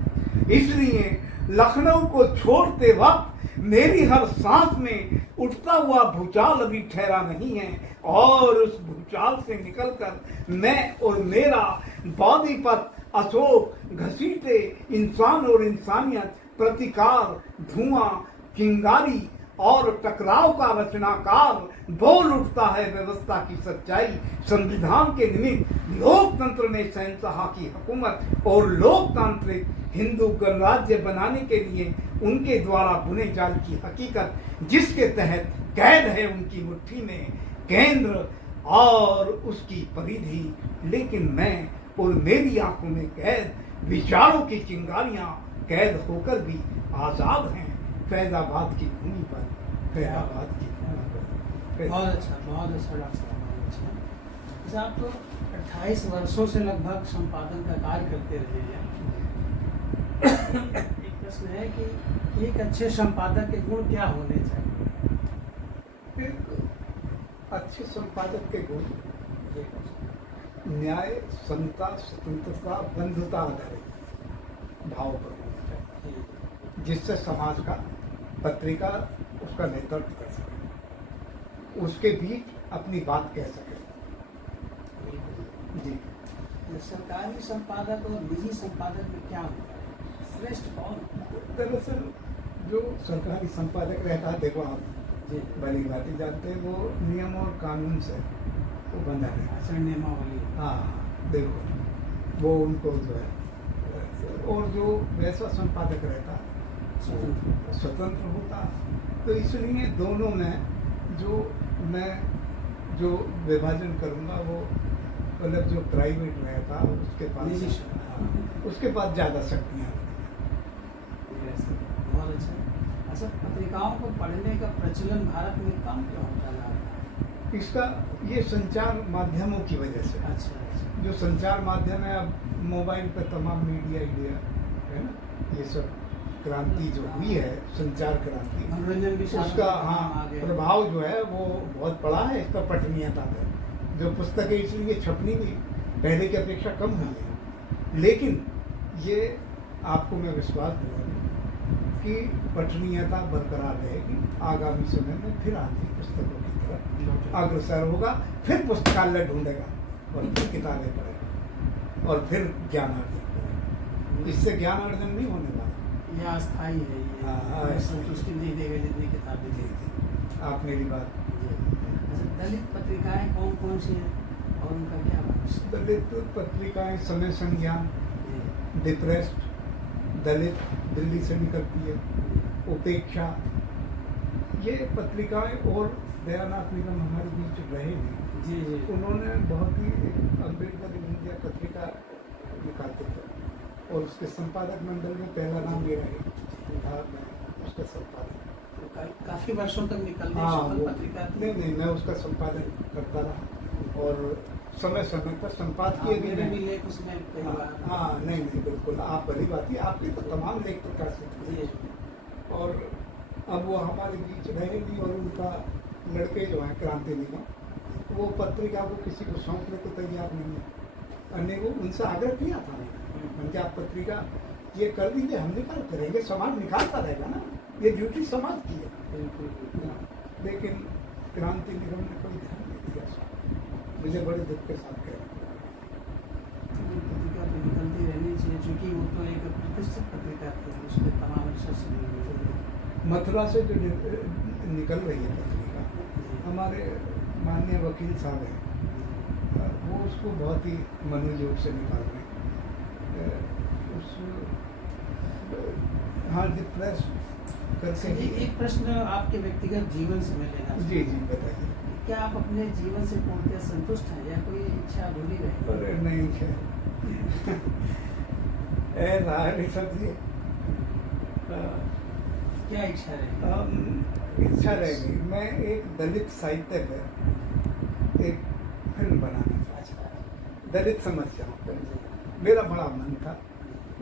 इसलिए लखनऊ को छोड़ते वक्त मेरी हर सांस में उठता हुआ भूचाल अभी ठहरा नहीं है, और उस भूचाल से निकलकर मैं और मेरा बौद्धिपत अशोक घसीटे इंसान और इंसानियत, प्रतिकार, धुआं, चिंगारी और टकराव का रचनाकार बोल उठता है व्यवस्था की सच्चाई। संविधान के निमित्त लोकतंत्र में शहंशाह की हुकूमत और लोकतांत्रिक हिंदू गणराज्य बनाने के लिए उनके द्वारा बुने जाल की हकीकत, जिसके तहत कैद है उनकी मुट्ठी में केंद्र और उसकी परिधि, लेकिन मैं और मेरी आंखों में कैद विचारों की चिंगारियां कैद होकर भी आजाद हैं फैजाबाद की भूमि पर, फैजाबाद की भूमि पर। बहुत अच्छा डॉक्टर साहब, बहुत अच्छा। जैसे आप तो 28 वर्षों से लगभग संपादन का कार्य करते रहे हैं। एक प्रश्न है कि एक अच्छे संपादक के गुण क्या होने चाहिए? एक अच्छे संपादक के गुण न्याय, समता, स्वतंत्रता, बंधुता आधारित भाव पर होना चाहिए, जिससे समाज का, पत्रिका उसका नेतृत्व कर सके, उसके बीच अपनी बात कह सके। जी, सरकारी संपादक और निजी संपादक में क्या होता है? श्रेष्ठ कौन? दरअसल जो सरकारी संपादक रहता है, देखो आप जी भली भांति जानते हैं, वो नियम और कानून से वो बंधा रहता है। आचरण नियमावली। हाँ, देखो वो उनको जो है, और जो वैसा संपादक रहता स्वतंत्र होता। तो इसलिए दोनों में मैं जो विभाजन करूँगा वो मतलब जो प्राइवेट रहता उसके पास, उसके पास ज़्यादा शक्तियाँ होती हैं। बहुत अच्छा। अच्छा, पत्रिकाओं को पढ़ने का प्रचलन भारत में कम क्यों होता जा रहा है? इसका ये संचार माध्यमों की वजह से। अच्छा। जो संचार माध्यम है, अब मोबाइल पर तमाम मीडिया है ना, ये सब क्रांति जो हुई है, संचार क्रांति, मनोरंजन भी उसका प्रभाव जो है वो बहुत पड़ा है इसका पठनीयता पर। जो पुस्तकें इसलिए छपनी भी पहले की अपेक्षा कम हुई है, लेकिन ये आपको मैं विश्वास दिला दूं कि पठनीयता बरकरार रहेगी। आगामी समय में फिर आदमी पुस्तकों की तरफ अग्रसर होगा, फिर पुस्तकालय ढूंढेगा और फिर किताबें पढ़ेगा और फिर ज्ञानार्जन करेगा। इससे ज्ञानार्जन नहीं होने वाला, यह अस्थायी है, ये संतुष्टि नहीं देगा जितनी किताबें देती। आप मेरी बात। दलित पत्रिकाएं कौन कौन सी हैं और उनका क्या भविष्य? दलित पत्रिकाएं समय संज्ञान, डिप्रेस्ड, दलित दिल्ली से निकलती है, उपेक्षा, ये पत्रिकाएं, और दयानाथ निगम हमारे बीच रहे हैं। जी जी, उन्होंने बहुत ही अम्बेडकर इंडिया पत्रिका निकालते थे और उसके संपादक मंडल में पहला नाम मेरा था, मैं उसका संपादक। काफी वर्षों तक निकल गई। हाँ, पत्रिका नहीं, मैं उसका संपादन करता रहा और समय समय पर संपादकीय भी मेरे भी लेख उसमें कई बार। हाँ, नहीं, बिल्कुल आप भली बात है, आपके तो तमाम लेख प्रकाशित हुए और अब वो हमारे बीच रहेंगी। और उनका लड़के जो हैं क्रांति निगम, वो पत्रिका को किसी को सौंपने को तैयार नहीं है। अन्य वो उनसे आग्रह किया था मैंने, आप पत्रिका ये कर दीजिए, हम निकाल करेंगे, समाज निकालता रहेगा ना, ये ड्यूटी समाज की है। लेकिन क्रांति निगम ने कोई ध्यान नहीं दिया। मुझे बड़े दुख के साथ कह रहा पत्रिका तो निकलती रहनी चाहिए, क्योंकि वो तो एक प्रतिष्ठित पत्रिका थी, उसमें तमाम रिसर्च। मथुरा से जो निकल रही है पत्रिका, हमारे माननीय वकील साहब हैं, वो उसको बहुत ही मनोयोग से निकालने उस हाँ डिप्रेस करके ही एक प्रश्न आपके व्यक्तिगत जीवन से मैं लेना जी जी बताइए। क्या आप अपने जीवन से पूर्णतः संतुष्ट हैं या कोई इच्छा अधूरी रही? अरे नहीं है ऐसा नहीं समझिए क्या इच्छा रही? इच्छा रहेगी मैं एक दलित साहित्य पर एक फिल्म बनाना चाहता हूँ दलित समस्याओं पर। मेरा बड़ा मन था,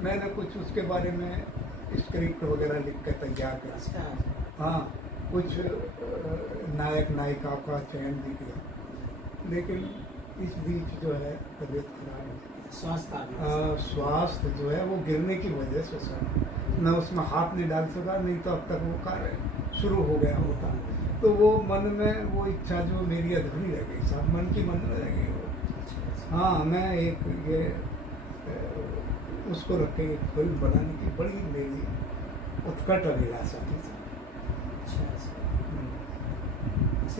मैंने कुछ उसके बारे में स्क्रिप्ट वगैरह लिख कर तैयार किया। हाँ कुछ नायक नायिका का चयन भी किया, लेकिन इस बीच जो है तबीयत खराब हो स्वास्थ्य जो है वो गिरने की वजह से सर मैं उसमें हाथ नहीं डाल सका, नहीं तो अब तक वो कार्य शुरू हो गया होता। तो वो मन में वो इच्छा जो मेरी अधूरी रह गई साहब, मन की मन में रह गई वो। हाँ मैं एक ये उसको रख के एक फिल्म बनाने की बड़ी मेरी उत्कट अभिलाषा थी।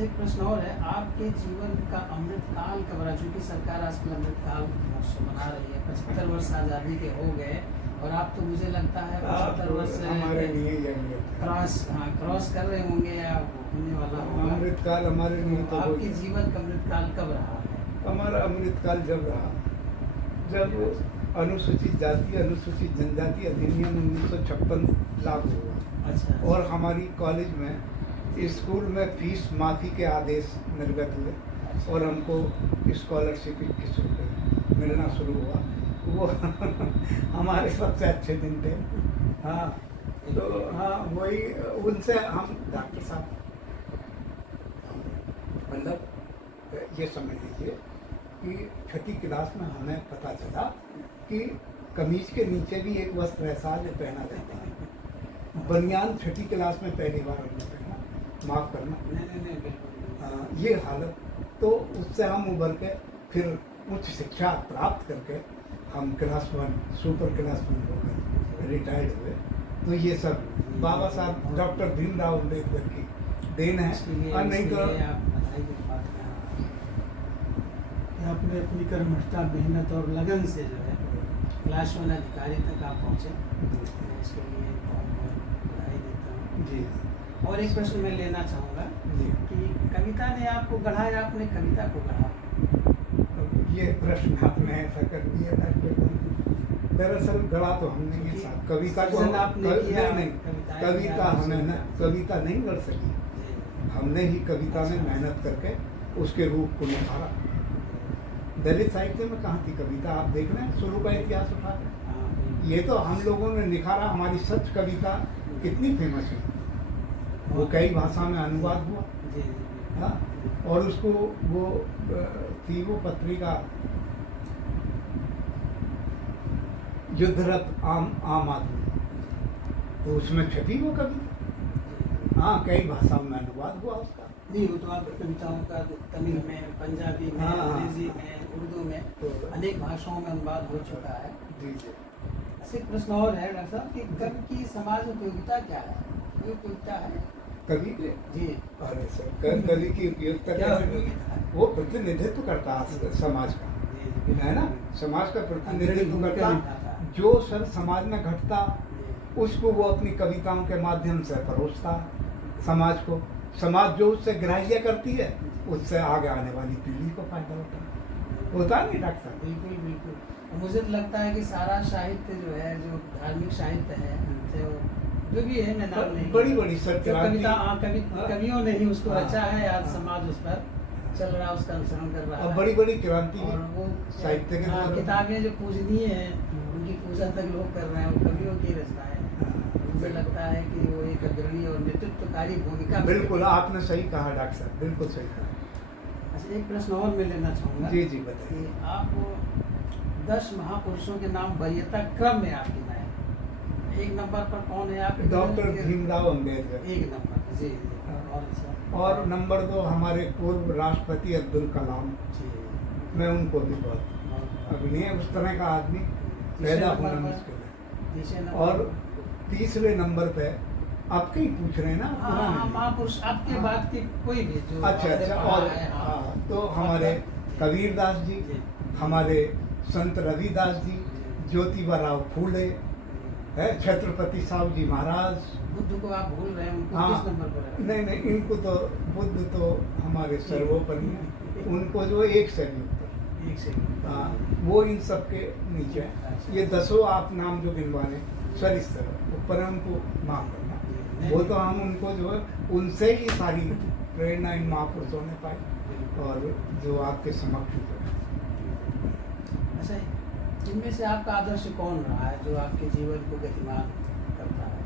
एक प्रश्न और है, आपके जीवन का अमृत काल कब रहा? चूंकि सरकार आजकल अमृत काल महोत्सव मना रही है, 75 वर्ष आज़ादी के हो गए और आप तो मुझे लगता है 75 वर्ष हमारे लिए क्रॉस कर रहे होंगे या होने वाला होगा। अमृत काल हमारे लिए तो आपके जीवन का अमृत काल कब रहा है? हमारा अमृत काल जब रहा जब अनुसूचित जाति अनुसूचित जनजाति अधिनियम 1956 लागू हुआ। अच्छा। और हमारी कॉलेज में स्कूल में फीस माफ़ी के आदेश निर्गत हुए और हमको स्कॉलरशिप 21 रुपये मिलना शुरू हुआ। वो हमारे सबसे अच्छे दिन थे। हाँ तो हाँ वही उनसे हम डॉक्टर साहब मतलब ये समझ लीजिए कि छठी क्लास में हमें पता चला कि कमीज के नीचे भी एक वस्त्र ऐसा जो पहना जाता है। बनियान छठी क्लास में पहली बार हमने पहना, माफ़ करना। नहीं बिल्कुल। ये हालत तो उससे हम उभर के फिर उच्च शिक्षा प्राप्त करके हम क्लास 1 सुपर क्लास 1 हो गए, रिटायर्ड हुए। तो ये सब बाबा साहब डॉक्टर भीमराव अम्बेडकर की देन है। और नहीं तो आपने अपनी कर्मठता मेहनत और लगन से जो है क्लास 1 अधिकारी तक आप पहुँचे, इसके लिए बहुत बधाई देता हूँ जी। और एक प्रश्न मैं लेना चाहूँगा जी कि कविता ने आपको गढ़ा या आपने कविता को गढ़ा? ये प्रश्न आपने ऐसा कर दिया था। दरअसल गढ़ा तो हमने ये साहब कविता को आपने किया, नहीं कविता हमें न कविता नहीं गढ़ सकी, हमने ही कविता में मेहनत करके उसके रूप को निखारा। दलित साहित्य में कहाँ थी कविता? आप देख रहे हैं शुरू का इतिहास उठा रहे, ये तो हम लोगों ने निखारा। हमारी सच कविता कितनी फेमस है, वो कई भाषा में अनुवाद हुआ। हाँ और उसको वो थी वो पत्रिका युद्धरत आम आदमी, तो उसमें छपी वो कविता। हाँ कई भाषाओं में अनुवाद हुआ उसका। नहीं वो तो आपकी कविताओं का तमिल में, पंजाबी में, अंग्रेजी में, उर्दू में तो अनेक भाषाओं में अनुवाद हो चुका है। जी ऐसे प्रश्न और है डॉक्टर साहब कि कवि की समाज उपयोगिता क्या है? कोई उपयोगिता है कवि के? जी। अरे सर कवि की उपयोगिता क्या है? वो प्रतिनिधित्व करता है समाज का, है ना? समाज का प्रतिनिधित्व करता, जो सर समाज में घटता उसको वो अपनी कविताओं के माध्यम से परोसता समाज को। समाज जो उससे ग्राह्य करती है उससे आगे आने वाली पीढ़ी को फायदा होता नहीं डॉक्टर साहब? बिल्कुल बिल्कुल। मुझे तो लगता है कि सारा साहित्य जो है, जो धार्मिक साहित्य है, जो भी है, मैं नाम नहीं, बड़ी कविता कवियों ने ही उसको रचा है। आज समाज उस पर चल रहा, उसका अनुसरण कर रहा है। बड़ी क्रांति और वो साहित्य के किताबें जो पूजनीय है उनकी पूजा तक लोग कर रहे हैं, वो कवियों की रचना है। मुझे लगता है कि वो एक अग्रणी और नेतृत्वकारी भूमिका। बिल्कुल आपने सही कहा डॉक्टर साहब, बिल्कुल सही कहा। अच्छा एक प्रश्न और मैं लेना चाहूँगा। जी जी बताइए। आप 10 महापुरुषों के नाम वरीयता क्रम में आप गिनाएं, 1 नंबर पर कौन है आप? Doctor Bhimrao Ambedkar 1 number. जी। और नंबर 2 हमारे पूर्व राष्ट्रपति अब्दुल कलाम जी। मैं उनको भी बहुत अभिनय उस तरह का आदमी पैदा होना मुश्किल है। और तीसरे नंबर पे आपके ही पूछ रहे हैं ना? हाँ महापुरुष आपके बाद के कोई भी जो अच्छा और तो हमारे कबीर दास जी, हमारे संत रविदास जी, ज्योतिबा राव फूले, है छत्रपति साहू जी महाराज। बुद्ध को आप भूल रहे हैं, उनको हाँ, किस नंबर पर है? नहीं इनको तो बुद्ध तो हमारे सर्वोपरि हैं, उनको जो एक से भी ऊपर। एक सेकंड। हाँ, वो इन सब के नीचे है। ये 10 आप नाम जो गिनवाने सर इस तरह ऊपर है, उनको माफ करना। वो तो हम उनको जो है उनसे ही सारी प्रेरणा इन महापुरुषों ने पाई, और जो आपके समक्ष जो है। अच्छा, इनमें से आपका आदर्श कौन रहा है जो आपके जीवन को गतिमान करता है?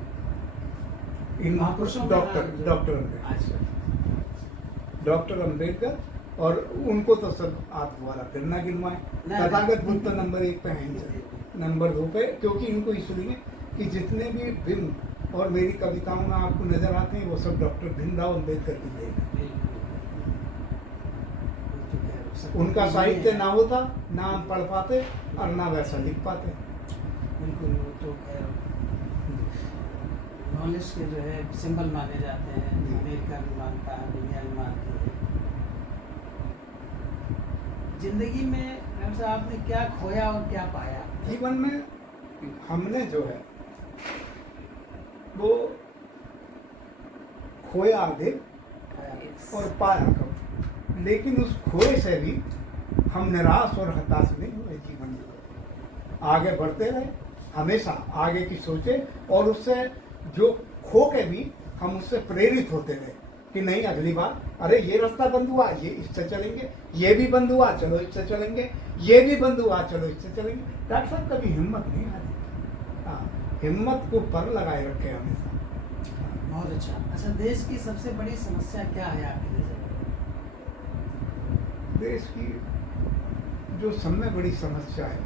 इन महापुरुषों में डॉक्टर नाम जो- डॉक्टर अम्बेडकर, अच्छा। डॉक्टर अम्बेडकर, और उनको तो सब आप द्वारा फिर ना गिनवाएं। नहीं, तथागत नहीं। बुद्ध तो नंबर 1 पे हैं ही सर। नंबर 2 पे, क्योंकि इनको इसलिए कि जितने भी बिंब और मेरी कविताओं में आपको नजर आते हैं, वो सब डॉक्टर भीमराव अम्बेडकर की देन है। उनका साहित्य ना होता, ना हम पढ़ पाते और ना वैसा लिख पाते। बिल्कुल, वो तो खैर नॉलेज के जो है सिंबल माने जाते हैं। जी। अमेरिका भी मानता है, दुनिया भी मानती है। जिंदगी में डॉक्टर साहब आपने क्या खोया और क्या पाया? जीवन में हमने जो है वो खोया अधिक और पाया कम, लेकिन उस खोए से भी हम निराश और हताश नहीं हुए। जीवन में आगे बढ़ते रहे, हमेशा आगे की सोचे, और उससे जो खो के भी हम उससे प्रेरित होते रहे कि नहीं अगली बार, अरे ये रास्ता बंद हुआ, ये इससे चलेंगे, ये भी बंद हुआ, चलो इससे चलेंगे, ये भी बंद हुआ, चलो इससे चलेंगे। डॉक्टर साहब कभी हिम्मत नहीं हारी। हाँ, हिम्मत को पर लगाए रखे हमेशा। बहुत अच्छा। अच्छा, देश की सबसे बड़ी समस्या क्या है आपकी नजर में? देश की जो सबसे बड़ी समस्या है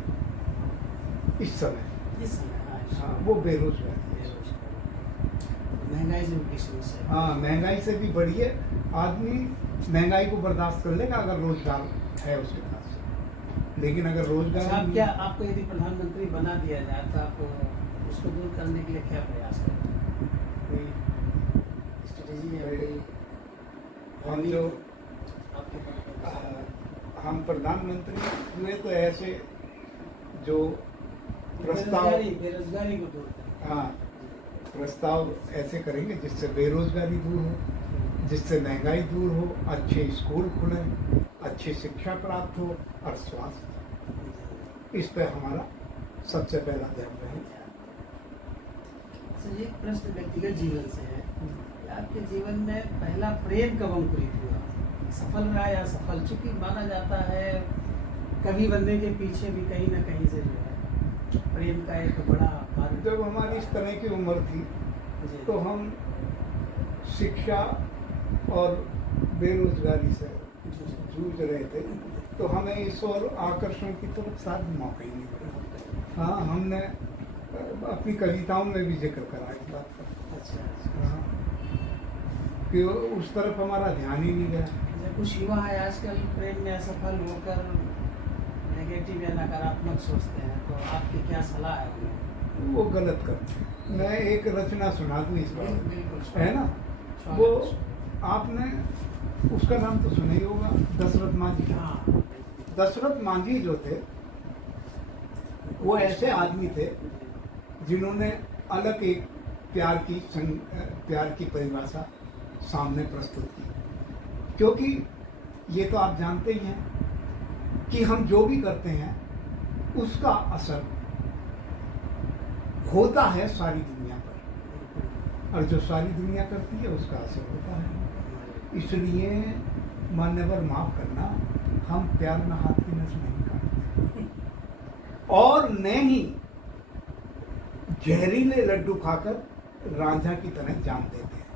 इस समय, इस समय हाँ, वो बेरोजगारी है। महंगाई से भी समस्या है। हाँ, महंगाई से भी बड़ी है। आदमी महंगाई को बर्दाश्त कर लेगा अगर रोजगार है उसके पास, लेकिन अगर रोजगार अच्छा, आप नहीं- क्या, आपको यदि प्रधानमंत्री बना दिया जाए तो आप उसको दूर करने के लिए क्या प्रयास करें? कोई स्ट्रेटेजी है? कोई हम जो आपके पास? हम प्रधानमंत्री हुए तो ऐसे जो प्रस्ताव, बेरोजगारी को दूर करें। हाँ, प्रस्ताव ऐसे करेंगे जिससे बेरोजगारी दूर हो, जिससे महंगाई दूर हो, अच्छे स्कूल खुले, अच्छी शिक्षा प्राप्त हो और स्वास्थ्य, इस पे हमारा सबसे पहला ध्यान रहे। सर, एक प्रश्न व्यक्तिगत जीवन से है कि आपके जीवन में पहला प्रेम कब अंकुरित हुआ? सफल रहा या असफल? चूंकि माना जाता है कवि बनने के पीछे भी कहीं ना कहीं से जो है प्रेम का एक बड़ा कारण। जब हमारी इस तरह की उम्र थी जी। तो हम शिक्षा और बेरोजगारी से जूझ रहे थे, तो हमें इस और आकर्षण की तरफ शायद मौका ही नहीं मिला। हाँ, हमने अपनी कविताओं में भी जिक्र करा इस बात का। अच्छा। हाँ, कि उस तरफ हमारा ध्यान ही नहीं गया। अच्छा, कुछ युवा है आजकल प्रेम में असफल होकर नेगेटिव या नकारात्मक सोचते हैं, तो आपकी क्या सलाह है उन्हें? वो गलत करते हैं। मैं एक रचना सुना दूँ इस बार, बिल्कुल है ना, वो आपने उसका नाम तो सुना ही होगा, दशरथ मांझी। हाँ। दशरथ मांझी जो थे वो ऐसे आदमी थे जिन्होंने अलग एक प्यार की परिभाषा सामने प्रस्तुत की। क्योंकि ये तो आप जानते ही हैं कि हम जो भी करते हैं उसका असर होता है सारी दुनिया पर, और जो सारी दुनिया करती है उसका असर होता है। इसलिए मान्यवर माफ करना, हम प्यार में हाथ की नस नहीं काटते और न ही जहरीले लड्डू खाकर रांझा की तरह जान देते हैं,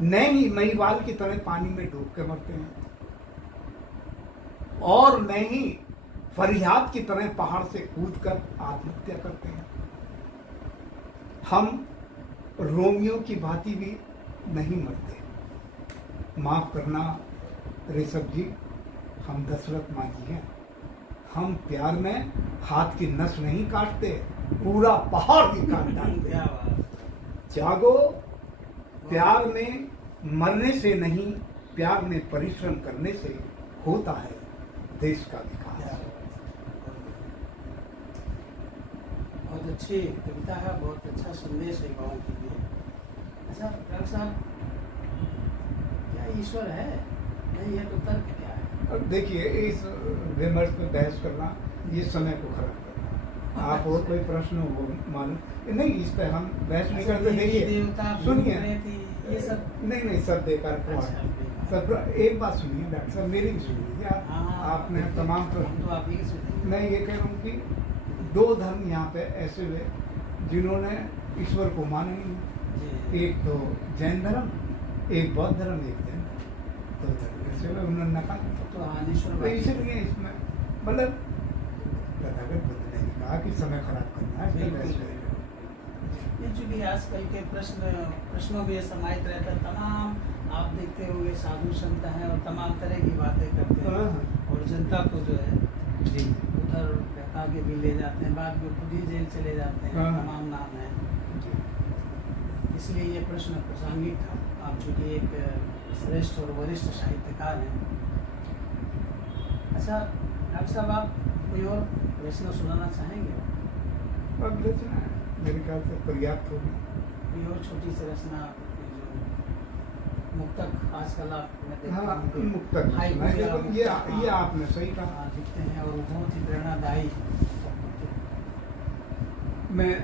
न ही महिवाल की तरह पानी में डूब के मरते हैं, और न ही फरियाद की तरह पहाड़ से कूदकर आत्महत्या करते हैं। हम रोमियो की भांति भी नहीं मरते। माफ करना ऋषभ जी, हम दशरथ मांझी हैं। हम प्यार में हाथ की नस नहीं काटते, पूरा पहाड़ ही काट डालते हैं। जागो, प्यार में मरने से नहीं, प्यार में परिश्रम करने से होता है देश का विकास। अच्छी कविता है, बहुत अच्छा संदेश है युवाओं के लिए। अच्छा डॉक्टर साहब, क्या ईश्वर है? नहीं है तो तर्क क्या है? अब देखिए, इस विमर्श में बहस करना ये समय को खराब करना। आप और कोई प्रश्न हो मालूम नहीं, इस पे हम बहस नहीं करते। देखिए देवता सुनिए, ये सब नहीं सब बेकार को अच्छा, सब। एक बात सुनिए डॉक्टर साहब, मेरी भी सुनिए। आपने तमाम हम प्रश्न, तो आप ही सुनिए। मैं ये कह रहा हूँ कि दो धर्म यहाँ पे ऐसे हुए जिन्होंने ईश्वर को माना ही नहीं। जी। एक तो जैन धर्म, एक बौद्ध धर्म, एक जैन धर्म, दो धर्म ऐसे हुए, उन्होंने नकार। तो ईश्वर तो इसलिए इसमें मतलब तथागत बुद्ध ने भी कहा कि समय खराब करना है, फिर वैसे ये चूंकि आजकल के प्रश्नों में समाहित रहता है, तमाम आप देखते होंगे साधु संत हैं और तमाम तरह की बातें करते हैं और जनता को जो है जी उधर बहका के भी ले जाते हैं, बाद में खुद ही जेल चले जाते हैं। हाँ। तमाम नाम है, जी। इसलिए ये प्रश्न प्रासंगिक था। आप चूंकि एक श्रेष्ठ और वरिष्ठ साहित्यकार हैं। अच्छा डॉक्टर साहब, आप कोई और रचना सुनाना चाहेंगे? अब रचना मेरे ख्याल से पर्याप्त होगी। कोई और छोटी सी रचना जो मुक्तक आजकल आप हाँ, मुक्तक हाइकू ये आपने सही कहा। लिखते हैं और बहुत ही प्रेरणादायी। मैं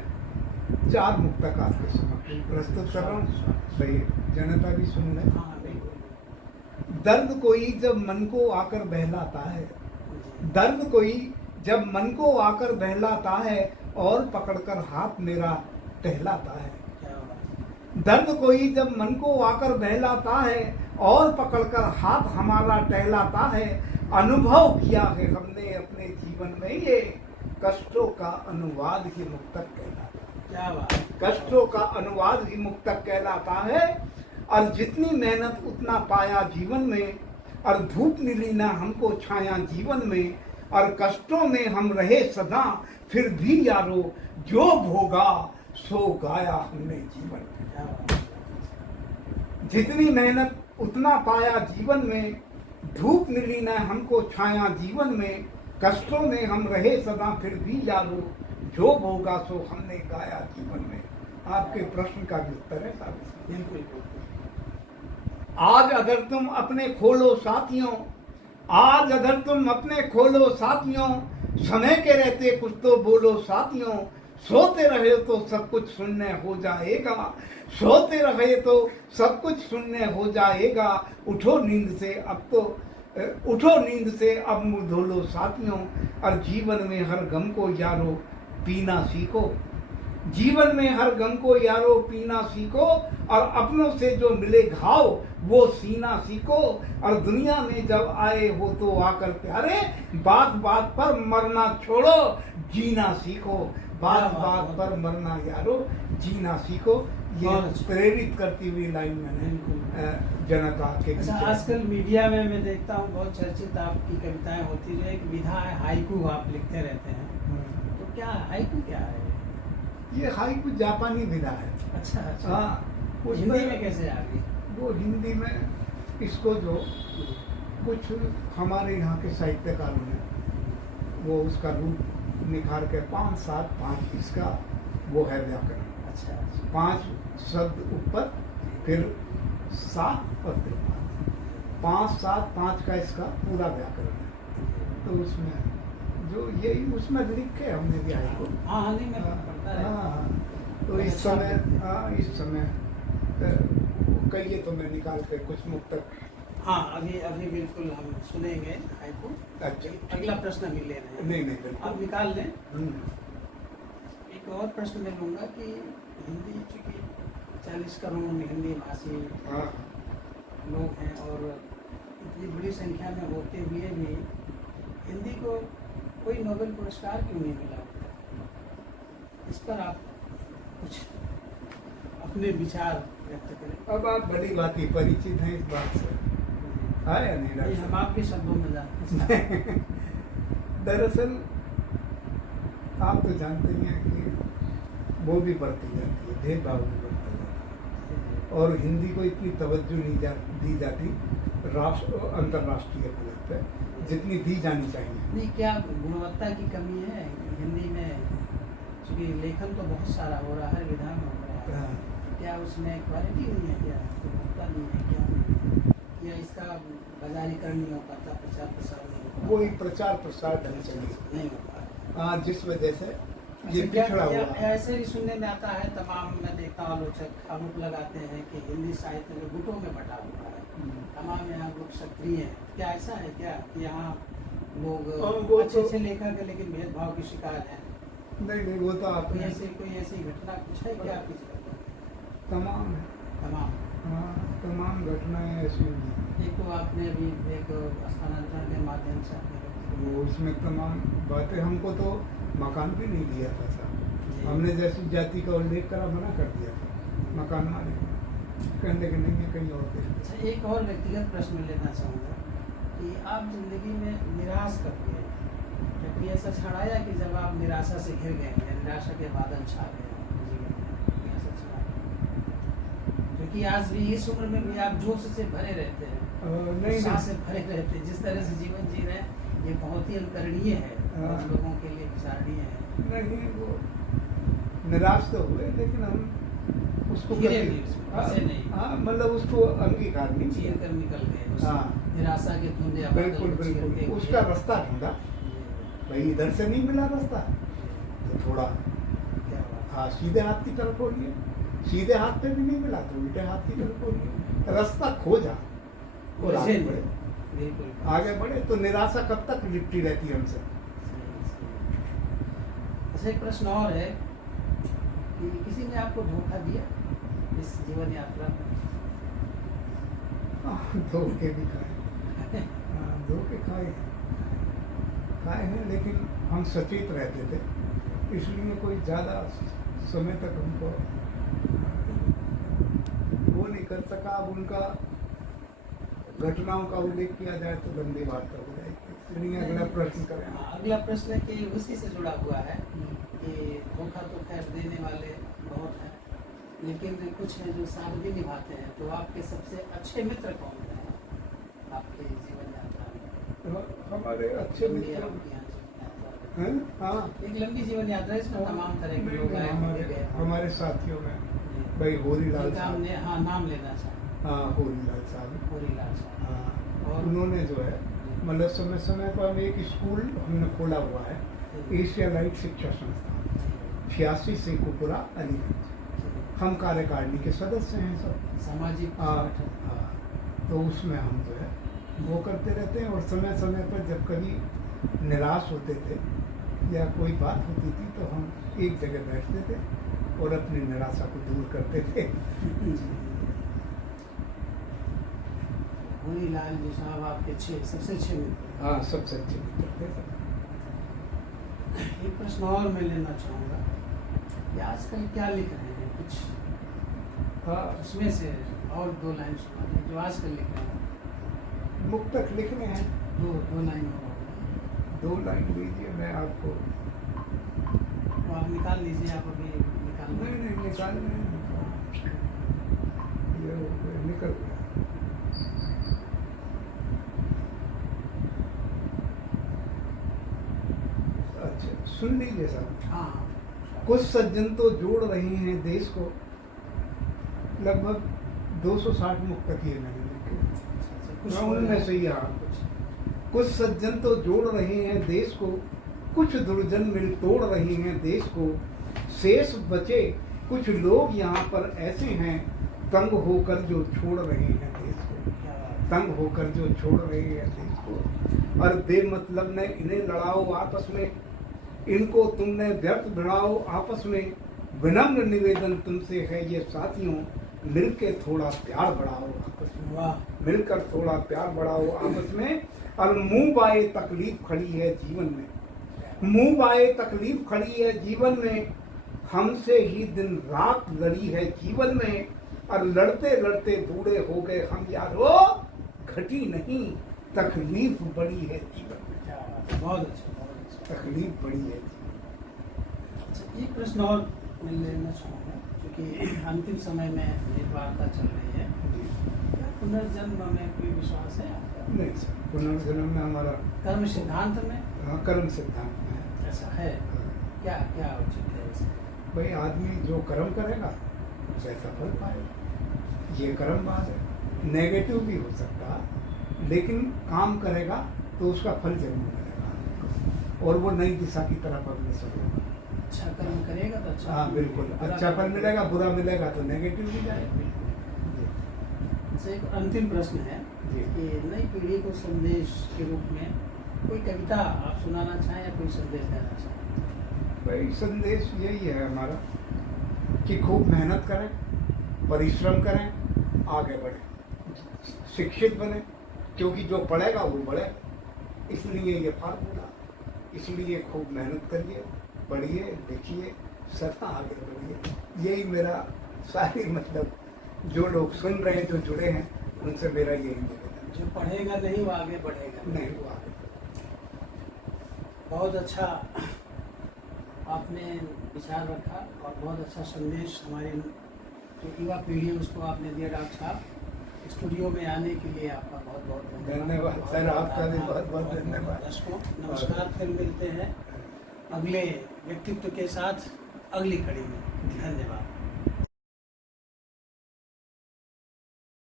4 मुक्तक आपके समक्ष प्रस्तुत कर रहा हूँ, भाई जनता भी सुन ले। हाँ बिल्कुल। दर्द कोई जब मन को आकर बहलाता है, दर्द कोई जब मन को आकर बहलाता है और पकड़कर हाथ मेरा टहलाता है। क्या बात। दर्द कोई जब मन को आकर बहलाता है और पकड़कर हाथ हमारा टहलाता है। अनुभव किया है हमने अपने जीवन में, ये कष्टों का अनुवाद ही मुक्तक कहलाता है। क्या बात। कष्टों का अनुवाद ही मुक्तक कहलाता है। और जितनी मेहनत उतना पाया जीवन में, और धूप मिली ना हमको छाया जीवन में, और कष्टों में हम रहे सदा, फिर भी यारो जो भोगा सो गाया हमने जीवन में। क्या बात। जितनी मेहनत उतना पाया जीवन में, धूप मिली ना हमको छाया जीवन में, कष्टों में हम रहे सदा, फिर भी यारो जो भोगा सो हमने गाया जीवन में। आपके प्रश्न का भी उत्तर है साहब। बिल्कुल बिल्कुल। आज अगर तुम अपने खोलो साथियों, आज अगर तुम अपने खोलो साथियों, समय के रहते कुछ तो बोलो साथियों। सोते रहे तो सब कुछ शून्य हो जाएगा, सोते रहे तो सब कुछ शून्य हो जाएगा। उठो नींद से अब तो, उठो नींद से अब मुँह धो लो साथियों। और जीवन में हर गम को यारो पीना सीखो, जीवन में हर गम को यारो पीना सीखो। और अपनों से जो मिले घाव वो सीना सीखो। और दुनिया में जब आए हो तो आकर प्यारे, बात बात पर मरना छोड़ो जीना सीखो। बात बात पर मरना यारो जीना सीखो। ये प्रेरित करती हुई लाइन मैंने जनता के। अच्छा, आजकल मीडिया में मैं देखता हूँ बहुत चर्चित आपकी कविताएं होती, जो एक विधा है हाइकू, आप लिखते रहते हैं। तो क्या हाइकू क्या है? ये हाइकू जापानी विधा है। अच्छा अच्छा। हाँ, हिंदी में कैसे आ गई? वो हिंदी में इसको जो कुछ हमारे यहाँ के साहित्यकारों ने वो उसका रूप निखार के 5 7 5 इसका वो है व्याकरण। अच्छा। 5 शब्द ऊपर, फिर 7 और फिर 5 7 5 का इसका पूरा व्याकरण है। तो उसमें जो ये उसमें लिखे हमने भी आई को। हाँ हिंदी में पढ़ता है। हाँ, तो इस समय कहिए तो मैं निकाल कर कुछ मुक्तक। हाँ अभी अभी बिल्कुल हम सुनेंगे हाइकू। अच्छा, अगला प्रश्न भी ले रहे हैं। नहीं बिल्कुल आप निकाल लें। हम्म। एक और प्रश्न मैं लूँगा कि हिंदी चूँकि 40 करोड़ हिंदी भाषी हाँ, लोग हैं और इतनी बड़ी संख्या में होते हुए भी हिंदी को कोई नोबेल पुरस्कार क्यों नहीं मिला? इस पर आप कुछ अपने विचार व्यक्त करें। अब आप बड़ी बात ही परिचित हैं इस बात से, है या नहीं? नहीं, हम आपके शब्दों में जानते हैं। दरअसल आप तो जानते ही हैं कि वो भी बढ़ती जाती है, भेदभाव भी बढ़ता जाता है। और हिंदी को इतनी तवज्जो नहीं दी जाती राष्ट्र अंतर्राष्ट्रीय स्तर पर जितनी दी जानी चाहिए। नहीं, क्या गुणवत्ता की कमी है हिंदी में? क्योंकि लेखन तो बहुत सारा हो रहा है, विधान हो रहा है, हाँ, क्या उसमें क्वालिटी नहीं है, क्या गुणवत्ता नहीं है, क्या नहीं है? या इसका बाजारीकरण नहीं हो पाता, प्रचार प्रसार नहीं हो पाता? वही प्रचार प्रसार ढंग से नहीं हो पाता। हाँ, जिस वजह से ये अच्छा, क्या पिछड़ा हुआ है। ऐसे भी सुनने में आता है, तमाम मैं देखता हूँ आलोचक आरोप लगाते हैं कि हिंदी साहित्य में गुटों में बटा हुआ है, तमाम यहाँ लोग सक्रिय हैं। क्या ऐसा है क्या कि यहाँ लोग वो अच्छे तो- अच्छे लेखक है लेकिन भेदभाव की शिकार है? नहीं, वो तो कोई आपने ऐसी घटना कुछ है क्या आपकी जीवन में? तमाम है। तमाम। हाँ, तमाम घटनाएं ऐसी हुई। एक तो आपने अभी एक स्थानांतरण के माध्यम से अपने व्यक्ति वो को- उसमें तमाम बातें, हमको तो मकान भी नहीं दिया था जी। साहब। हमने जैसी जाति का उल्लेख करा, मना कर दिया था मकान मालिक ने, कहने के नहीं है कहीं और देख। अच्छा, एक और व्यक्तिगत प्रश्न लेना चाहूँगा कि आप जिंदगी में निराश कब हुए? क्या कोई ऐसा क्षण आया कि जब आप निराशा से घिर गए या निराशा के बादल छा गए आपके जीवन में? कोई ऐसा क्षण आया? क्योंकि आज भी इस उम्र में भी आप जोश से भरे रहते हैं, नहीं उत्साह नहीं, से भरे रहते हैं, जिस तरह से जीवन जी रहे हैं ये बहुत ही अनुकरणीय है, हाँ। कुछ लोगों के लिए विचारणीय है। नहीं, वो निराश तो हुए, लेकिन हम उसको गिरे कभी- नहीं उसमें, फंसे नहीं। हाँ, मतलब उसको अंगीकार नहीं चीर किया। कर निकल गए उस हाँ। निराशा के धुंधे या बिल्कुल बादल को चीरते बिल्कुल, हुए। उसका रास्ता ढूंढा। जी, भाई इधर से नहीं मिला रास्ता, तो थोड़ा क्या बात। हाँ सीधे हाथ की तरफ हो लिए, सीधे हाथ पे भी नहीं मिला तो उल्टे हाथ की तरफ हो लिए, रास्ता खोजा और वैसे आगे नहीं, बढ़े। बिल्कुल आगे बढ़े तो निराशा कब तक लिपटी रहती है हमसे। सही, सही। अच्छा, एक प्रश्न और है कि किसी ने आपको धोखा दिया इस जीवन यात्रा में? धोखे भी खाए, धोखे खाए हैं, लेकिन हम सचेत रहते थे, इसलिए कोई ज़्यादा समय तक हमको वो नहीं कर सका। अब उनका घटनाओं का उल्लेख किया जाए तो लंबी वार्ता हो जाएगी, इसलिए अगला प्रश्न करें। हाँ, अगला प्रश्न कि उसी से जुड़ा हुआ है कि धोखा तो खैर देने वाले बहुत हैं, लेकिन कुछ हैं जो सादगी निभाते हैं, तो आपके सबसे अच्छे मित्र कौन हैं आपके जीवन यात्रा में? हमारे अच्छे लंबी मित्र आपकी यहाँ जीवन यात्रा हैं। हाँ, में। एक लंबी जीवन यात्रा है, इसमें तमाम तरह के लोग आए होंगे गए। हमारे साथियों में जी। भाई होरीलाल जिनका साहब, हमने हाँ नाम लेना चाहा, हाँ होरीलाल साहब, होरीलाल साहब। हाँ, और उन्होंने जो है मतलब समय समय पर हम एक स्कूल हमने खोला हुआ है, एशिया लाइट शिक्षा संस्थान, 86 शेखुपुरा अलीगंज। हम कार्यकारिणी के सदस्य हैं सब। सामाजिक हाँ, संगठन। हाँ, तो उसमें हम जो है वो करते रहते हैं, और समय समय पर जब कभी निराश होते थे या कोई बात होती थी तो हम एक जगह बैठते थे और अपनी निराशा को दूर करते थे। होरीलाल जी साहब आपके सबसे अच्छे मित्र। हाँ, सबसे अच्छे मित्र थे। एक प्रश्न और मैं लेना चाहूँगा कि आजकल क्या लिख रहे हैं, कुछ हाँ, उसमें से और दो लाइन सुना दें जो आजकल लिख रहे हैं। मुक्तक लिखने हैं, दो लाइन और 2 लाइन लीजिए, मैं आपको। तो आप निकाल लीजिए, आप अभी निकाल नहीं निकालने हैं। ये हो गया, निकल गया। अच्छा, सुन लीजिए साहब। हाँ हाँ। कुछ सज्जन तो जोड़ रहे हैं देश को, लगभग 260 मुक्तक ये मैंने लिखे। कुछ हाँ, उनमें से ही हाँ। कुछ सज्जन तो जोड़ रहे हैं देश को, कुछ दुर्जन मिल तोड़ रहे हैं देश को, शेष बचे कुछ लोग यहाँ पर ऐसे हैं, तंग होकर जो छोड़ रहे हैं देश को, क्या बात। तंग होकर जो छोड़ रहे हैं देश को। और बेमतलब ने इन्हें लड़ाओ आपस में, इनको तुमने व्यर्थ भिड़ाओ आपस में, विनम्र निवेदन तुमसे है ये साथियों, मिलके थोड़ा प्यार बढ़ाओ आपस में, वाह। मिलकर थोड़ा प्यार बढ़ाओ आपस में। और मुंह बाए तकलीफ खड़ी है जीवन में, मुंह बाए तकलीफ खड़ी है जीवन में, हमसे ही दिन रात लड़ी है जीवन में, और लड़ते लड़ते बूढ़े हो गए हम यारो, घटी नहीं तकलीफ बड़ी है जीवन में, क्या बात है, बहुत अच्छा, बहुत अच्छा। तकलीफ बड़ी है। अच्छा, एक प्रश्न और मैं लेना चाहूँगा क्योंकि अंतिम समय में एक वार्ता चल रही है। क्या पुनर्जन्म में कोई विश्वास है आपका? नहीं सर, पुनर्जन्म में हमारा कर्म सिद्धांत में कर्म सिद्धांत में है। ऐसा है? क्या क्या उचित है इसमें? भाई आदमी जो कर्म करेगा वैसा फल पाएगा, ये कर्म बात है। नेगेटिव भी हो सकता है, लेकिन काम करेगा तो उसका फल जरूर मिलेगा और वो नई दिशा की तरफ अग्रसर होगा। अच्छा कर्म करेगा तो अच्छा हाँ बिल्कुल, अच्छा फल मिलेगा, बुरा मिलेगा तो नेगेटिव भी जाएगा। अच्छा, एक अंतिम प्रश्न है जी। कि नई पीढ़ी को संदेश के रूप में कोई कविता आप सुनाना चाहें या कोई संदेश देना चाहें? भाई संदेश यही है हमारा कि खूब मेहनत करें, परिश्रम करें, आगे बढ़ें, शिक्षित बने, क्योंकि जो पढ़ेगा वो बढ़े। इसलिए ये फार्मूला, इसलिए खूब मेहनत करिए, पढ़िए, लिखिए, सदा आगे बढ़िए। यही मेरा सारी मतलब जो लोग सुन रहे हैं, जो जुड़े हैं, उनसे मेरा यही निवेदन जो पढ़ेगा नहीं वो आगे बढ़ेगा है। नहीं वो आगे बहुत अच्छा आपने विचार रखा और बहुत अच्छा संदेश हमारे जो युवा पीढ़ी है उसको आपने दिया। डॉक्टर साहब स्टूडियो में आने के लिए आपका बहुत बहुत धन्यवाद सर, आपका भी बहुत बहुत धन्यवाद। दर्शकों नमस्कार, फिर मिलते हैं अगले व्यक्तित्व के साथ अगली कड़ी में। धन्यवाद।